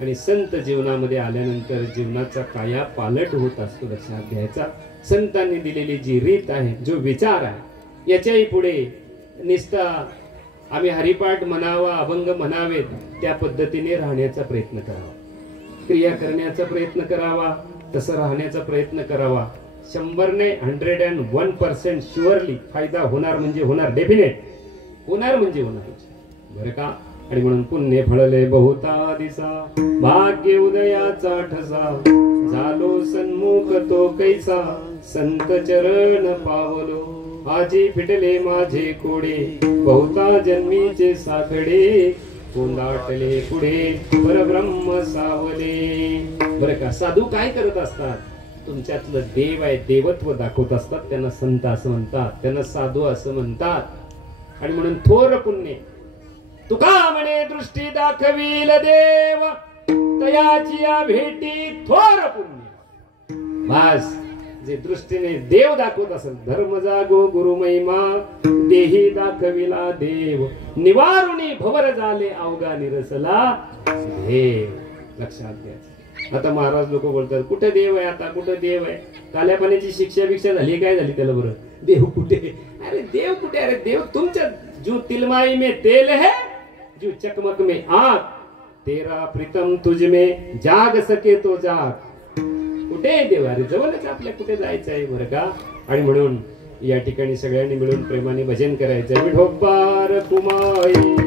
आणि संत जीवनामध्ये आल्यानंतर जीवनाचा काया पालट होत असतो लक्षात घ्यायचा. संतांनी दिलेली जी रीत आहे, जो विचार आहे, याच्याही पुढे निष्ठा आम्ही हरिपाठ म्हणावा, अभंग म्हणावेत, त्या पद्धतीने राहण्याचा प्रयत्न करावा, क्रिया करण्याचा प्रयत्न करावा, तसं राहण्याचा प्रयत्न करावा. 100ने 101% शुअरली फायदा होणार म्हणजे होणार, डेफिनेट होणार म्हणजे होणार बरं का. आणि म्हणून पुण्य फळले बहुता दिसा, भाग्य उदयाचा ठसा, झालो सन्मुख तो कैसा, संत चरण पावलो, आजी फिटले माझे कोडे, बहुता जन्मीचे साखडे, कोंदाटले पुढे परब्रह्म सावले. बरं का. साधू काय करत असतात? तुमच्यातलं देव आहे, देवत्व दाखवत असतात. त्यांना संत असं म्हणतात, त्यांना साधू असं म्हणतात. आणि म्हणून थोर पुण्य तुका म्हणे दृष्टी दाखवील देव, तयाची या भेटी थोर पुण्य. बस जे दृष्टीने देव दाखवत असेल, धर्म जागो गुरु महिमा, देही दाखविला देव, निवारुणी भवर झाले अवघा निरसला देव. लक्षात घ्यायचं. आता महाराज लोक बोलतात कुठे देव आहे, आता कुठे देव आहे, काल्या पाण्याची शिक्षा भिक्षा झाली, काय झाली त्याला बरं, देव कुठे? अरे देव कुठे? अरे देव तुमच्या जो तिलमाई में तेल है, जो चकमक में आग, तेरा प्रीतम तुझ में जाग सके तो जाग. कुठे देव? अरे जवळच आपल्या, कुठे जायचं आहे बरं का. आणि म्हणून या ठिकाणी सगळ्यांनी मिळून प्रेमाने भजन करायचं. विठोबार कुमाई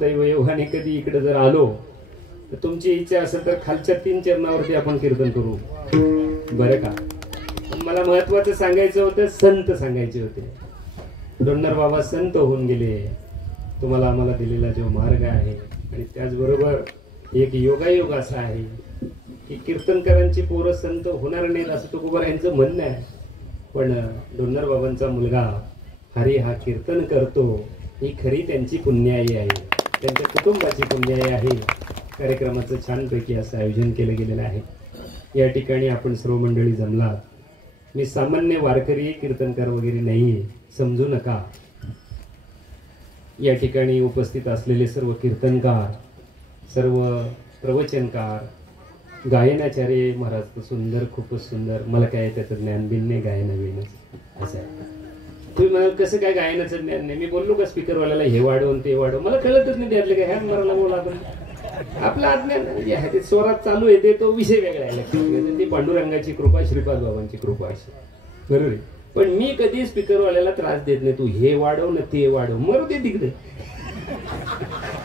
दैवयोगाने कधी इकडे जर आलो तर तुमची इच्छा असेल तर खालच्या 3 चरणावरती आपण कीर्तन करू बरं का. मला महत्वाचं सांगायचं होतं, संत सांगायचे होते. डोंगर बाबा संत होऊन गेले. तुम्हाला आम्हाला दिलेला जो मार्ग आहे आणि त्याचबरोबर एक योगायोग असा आहे की कीर्तनकारांची पोरं संत होणार नाहीत असं तुकोबारायांचं म्हणणं आहे. पण डोंगर बाबांचा मुलगा हरी हा कीर्तन करतो, ही खरी त्यांची पुण्याई आहे, त्यांच्या कुटुंबाची पुण्याई आहे. कार्यक्रमाचं छानपैकी असं आयोजन केलं गेलेलं आहे. या ठिकाणी आपण सर्व मंडळी जमलात. मी सामान्य वारकरी कीर्तनकार वगैरे नाहीये, समजू नका. या ठिकाणी उपस्थित असलेले सर्व कीर्तनकार, सर्व प्रवचनकार, गायनाचार्य महाराज तर सुंदर, खूपच सुंदर. मला काय त्याचं ज्ञान बिन नाही, गायनाविनच असं आहे. तुम्ही म्हणाल कसं काय गायनाचं ज्ञान नाही? मी बोललो का स्पीकरवाल्याला हे वाढवून ते वाढव, मला कळतच नाही त्यातले काय. ह्या मराला बोला आपण आपलं अज्ञान जे आहे ते स्वरात चालू येते तो विषय वेगळा आहे. लक्षात घ्यायचं ती पांडुरंगाची कृपा, श्रीपाद बाबांची कृपा अशी, बरोबर आहे. पण मी कधी स्पीकरवाल्याला त्रास देत नाही, तू हे वाढव ना ते वाढव, मरू दे तिकडे,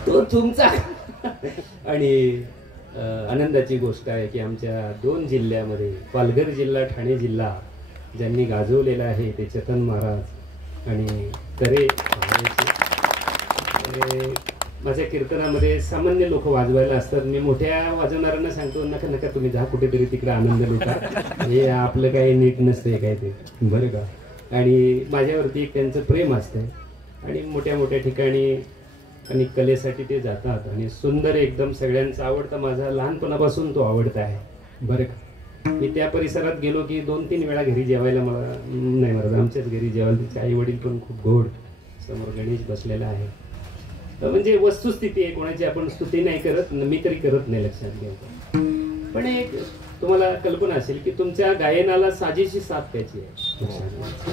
तो तुमचा. आणि आनंदाची गोष्ट आहे की आमच्या 2 जिल्ह्यामध्ये, पालघर जिल्हा, ठाणे जिल्हा ज्यांनी गाजवलेला आहे ते चेतन महाराज आणि करे. माझ्या कीर्तनामध्ये सामान्य लोक वाजवायला असतात, मी मोठ्या वाजवणाऱ्यांना सांगतो नका नका तुम्ही जा कुठेतरी तिकडे आनंद लुटा, हे आपलं काही नीट नसतंय काय ते, बरं का. आणि माझ्यावरती एक त्यांचं प्रेम असतंय आणि मोठ्या मोठ्या ठिकाणी आणि कलेसाठी ते जातात आणि सुंदर एकदम सगळ्यांचा आवडता, माझा लहानपणापासून तो आवडता आहे, बरं का. मी त्या परिसरात गेलो की 2-3 वेळा घरी जेवायला, मला नाही महाराज आमच्याच घरी जेवायला, तिचे आई वडील पण खूप गोड, समोर गणेश बसलेला आहे. म्हणजे वस्तुस्थिती आहे, कोणाची आपण स्तुती नाही करत, मी तरी करत नाही, लक्षात घ्यायचं. पण एक तुम्हाला कल्पना असेल की तुमच्या गायनाला साजेशी साथ त्याची आहे,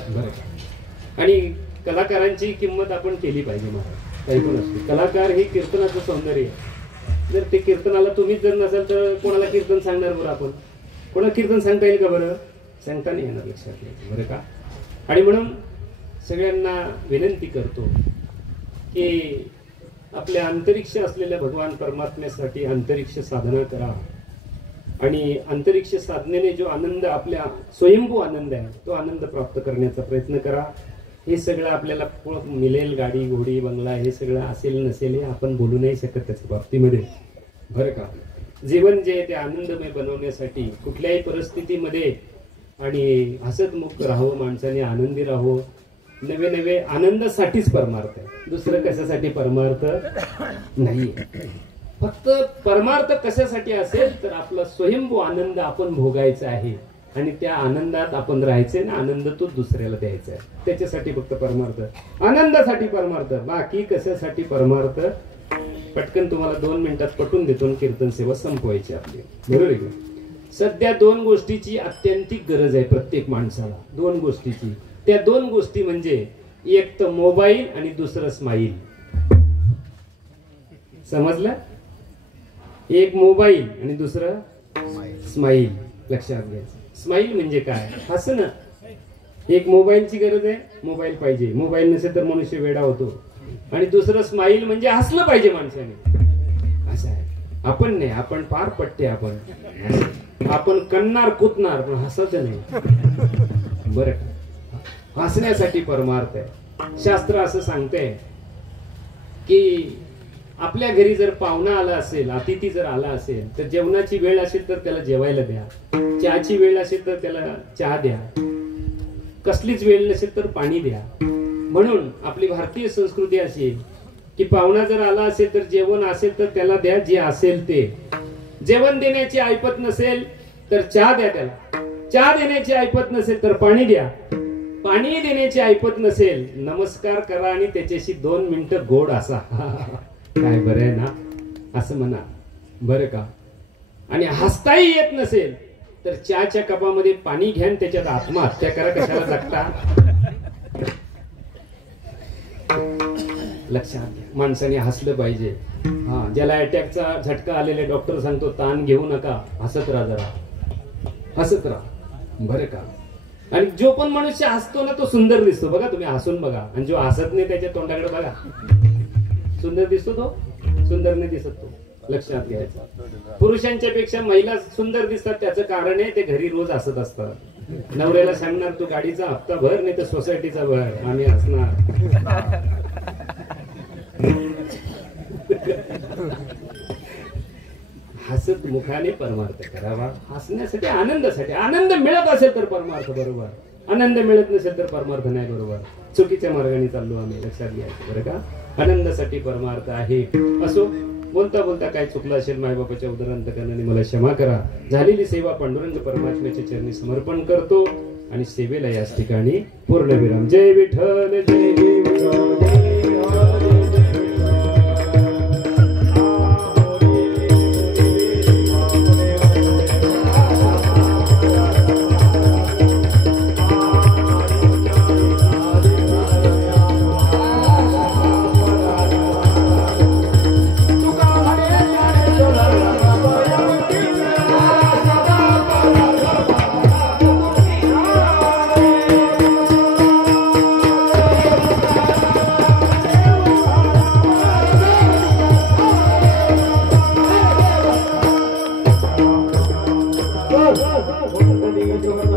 बरं का. आणि कलाकारांची किंमत आपण केली पाहिजे महाराज, काही पण असते. कलाकार हे कीर्तनाचं सौंदर्य आहे. जर ते कीर्तनाला तुम्हीच जर नसाल तर कोणाला कीर्तन सांगणार बरं आपण? कोणाला कीर्तन सांगता येईल का बरं? सांगता नाही येणार, लक्षात घ्यायचं, बरं का. आणि म्हणून सगळ्यांना विनंती करतो की आपल्या अंतरिक्ष असलेल्या भगवान परमात्म्यासाठी अंतरिक्ष साधना करा आणि अंतरिक्ष साधनेने जो आनंद, आपल्या स्वयंभू आनंद आहे, तो आनंद प्राप्त करण्याचा प्रयत्न करा. हे सगळं आपल्याला मिळेल, गाडी घोडी बंगला हे सगळं असेल नसेल हे आपण बोलू नाही शकत त्याच्या बाबतीमध्ये, बरं का. जीवन जे आहे ते आनंदमय बनवण्यासाठी कुठल्याही परिस्थितीमध्ये आणि हसतमुख राहावं, माणसाने आनंदी राहावं. नवे नवे आनंदासाठीच परमार्थ आहे, दुसरं कशासाठी परमार्थ नाही. फक्त परमार्थ कशासाठी असेल तर आपला स्वयंभू आनंद आपण भोगायचा आहे आणि त्या आनंदात आपण राहायचंय ना, आनंद तो दुसऱ्याला द्यायचा आहे, त्याच्यासाठी फक्त परमार्थ, आनंदासाठी परमार्थ, बाकी कशासाठी परमार्थ. पटकन तुम्हाला 2 मिनिटात पटवून देतो, कीर्तन सेवा संपवायची आपली, बरोबर आहे. सध्या 2 गोष्टीची अत्यंतिक गरज आहे प्रत्येक माणसाला, 2 गोष्टीची. त्या 2 गोष्टी म्हणजे एक तर मोबाईल आणि दुसरं स्माईल. समजलं? एक मोबाईल आणि दुसरं स्माईल, लक्षात घ्यायचं. स्माईल म्हणजे काय? हसणं. एक मोबाईलची गरज आहे, मोबाईल पाहिजे, मोबाईल नसेल तर मनुष्य वेडा होतो. आणि दुसरं स्माईल म्हणजे हसलं पाहिजे माणसाने, असं आहे. आपण नाही, आपण पार पट्टे, आपण कणणार कुतणार पण हसायचं नाही, बरं. हसण्यासाठी परमार्थ आहे. शास्त्र असं सांगते की आपल्या घरी जर पाहुणा आला असेल, अतिथी जर आला असेल तर जेवणाची वेळ असेल तर त्याला जेवायला द्या, चहाची वेळ असेल तर त्याला चहा द्या, कसलीच वेळ नसेल तर पाणी द्या. म्हणून आपली भारतीय संस्कृती अशी आहे की पाहुणा जर आला असेल तर जेवण असेल तर त्याला द्या, जे असेल ते. जेवण देण्याची ऐपत नसेल तर चहा द्या त्याला, चहा देण्याची ऐपत नसेल तर पाणी द्या, पाणी देण्याची ऐपत नसेल नमस्कार करा आणि त्याच्याशी 2 मिनिटं गोड असा काय बरं आहे ना असं म्हणा, बरं का. आणि हसताही येत नसेल तर चहाच्या कपामध्ये पाणी घ्या, त्याच्यात आत्महत्या करा, कशाला जगता. लक्षात घ्या, माणसाने हसलं पाहिजे. हा, ज्याला अटॅकचा झटका आलेले डॉक्टर सांगतो ताण घेऊ नका, हसत राहा, जरा हसत राहा, बरं का. आणि जो पण मनुष्य हसतो ना तो सुंदर दिसतो, बघा तुम्ही हसून बघा. आणि जो हसत नाही त्याच्या तोंडाकडे बघा, सुंदर दिसतो तो, सुंदर नाही दिसत तो, लक्षात घ्यायचं. पुरुषांच्या पेक्षा महिला सुंदर दिसतात, त्याचं कारण आहे ते घरी रोज हसत असतात. नवऱ्याला सांगणार तू गाडीचा हप्ता भर नाही तर सोसायटीचा भर, आम्ही हसणार. हसत मुखाने परमार्थ करावा, हसण्यासाठी, आनंदासाठी. आनंद मिळत असेल तर परमार्थ बरोबर, आनंद मिळत नसेल तर परमार्थ नाही बरोबर. चुकीच्या मार्गाने चाललो आम्ही, लक्षात घ्यायचं, बरं का. आनंदासाठी परमार्थ आहे. असो, बोलता बोलता काय चुकलं असेल मायबापाच्या उदरांतकरणाने मला क्षमा करा. झालेली सेवा पांडुरंग परमात्म्याच्या चरणी समर्पण करतो आणि सेवेला याच ठिकाणी पूर्णविराम. जय विठ्ठल, जय विठ्ठल. तुका म्हणे बस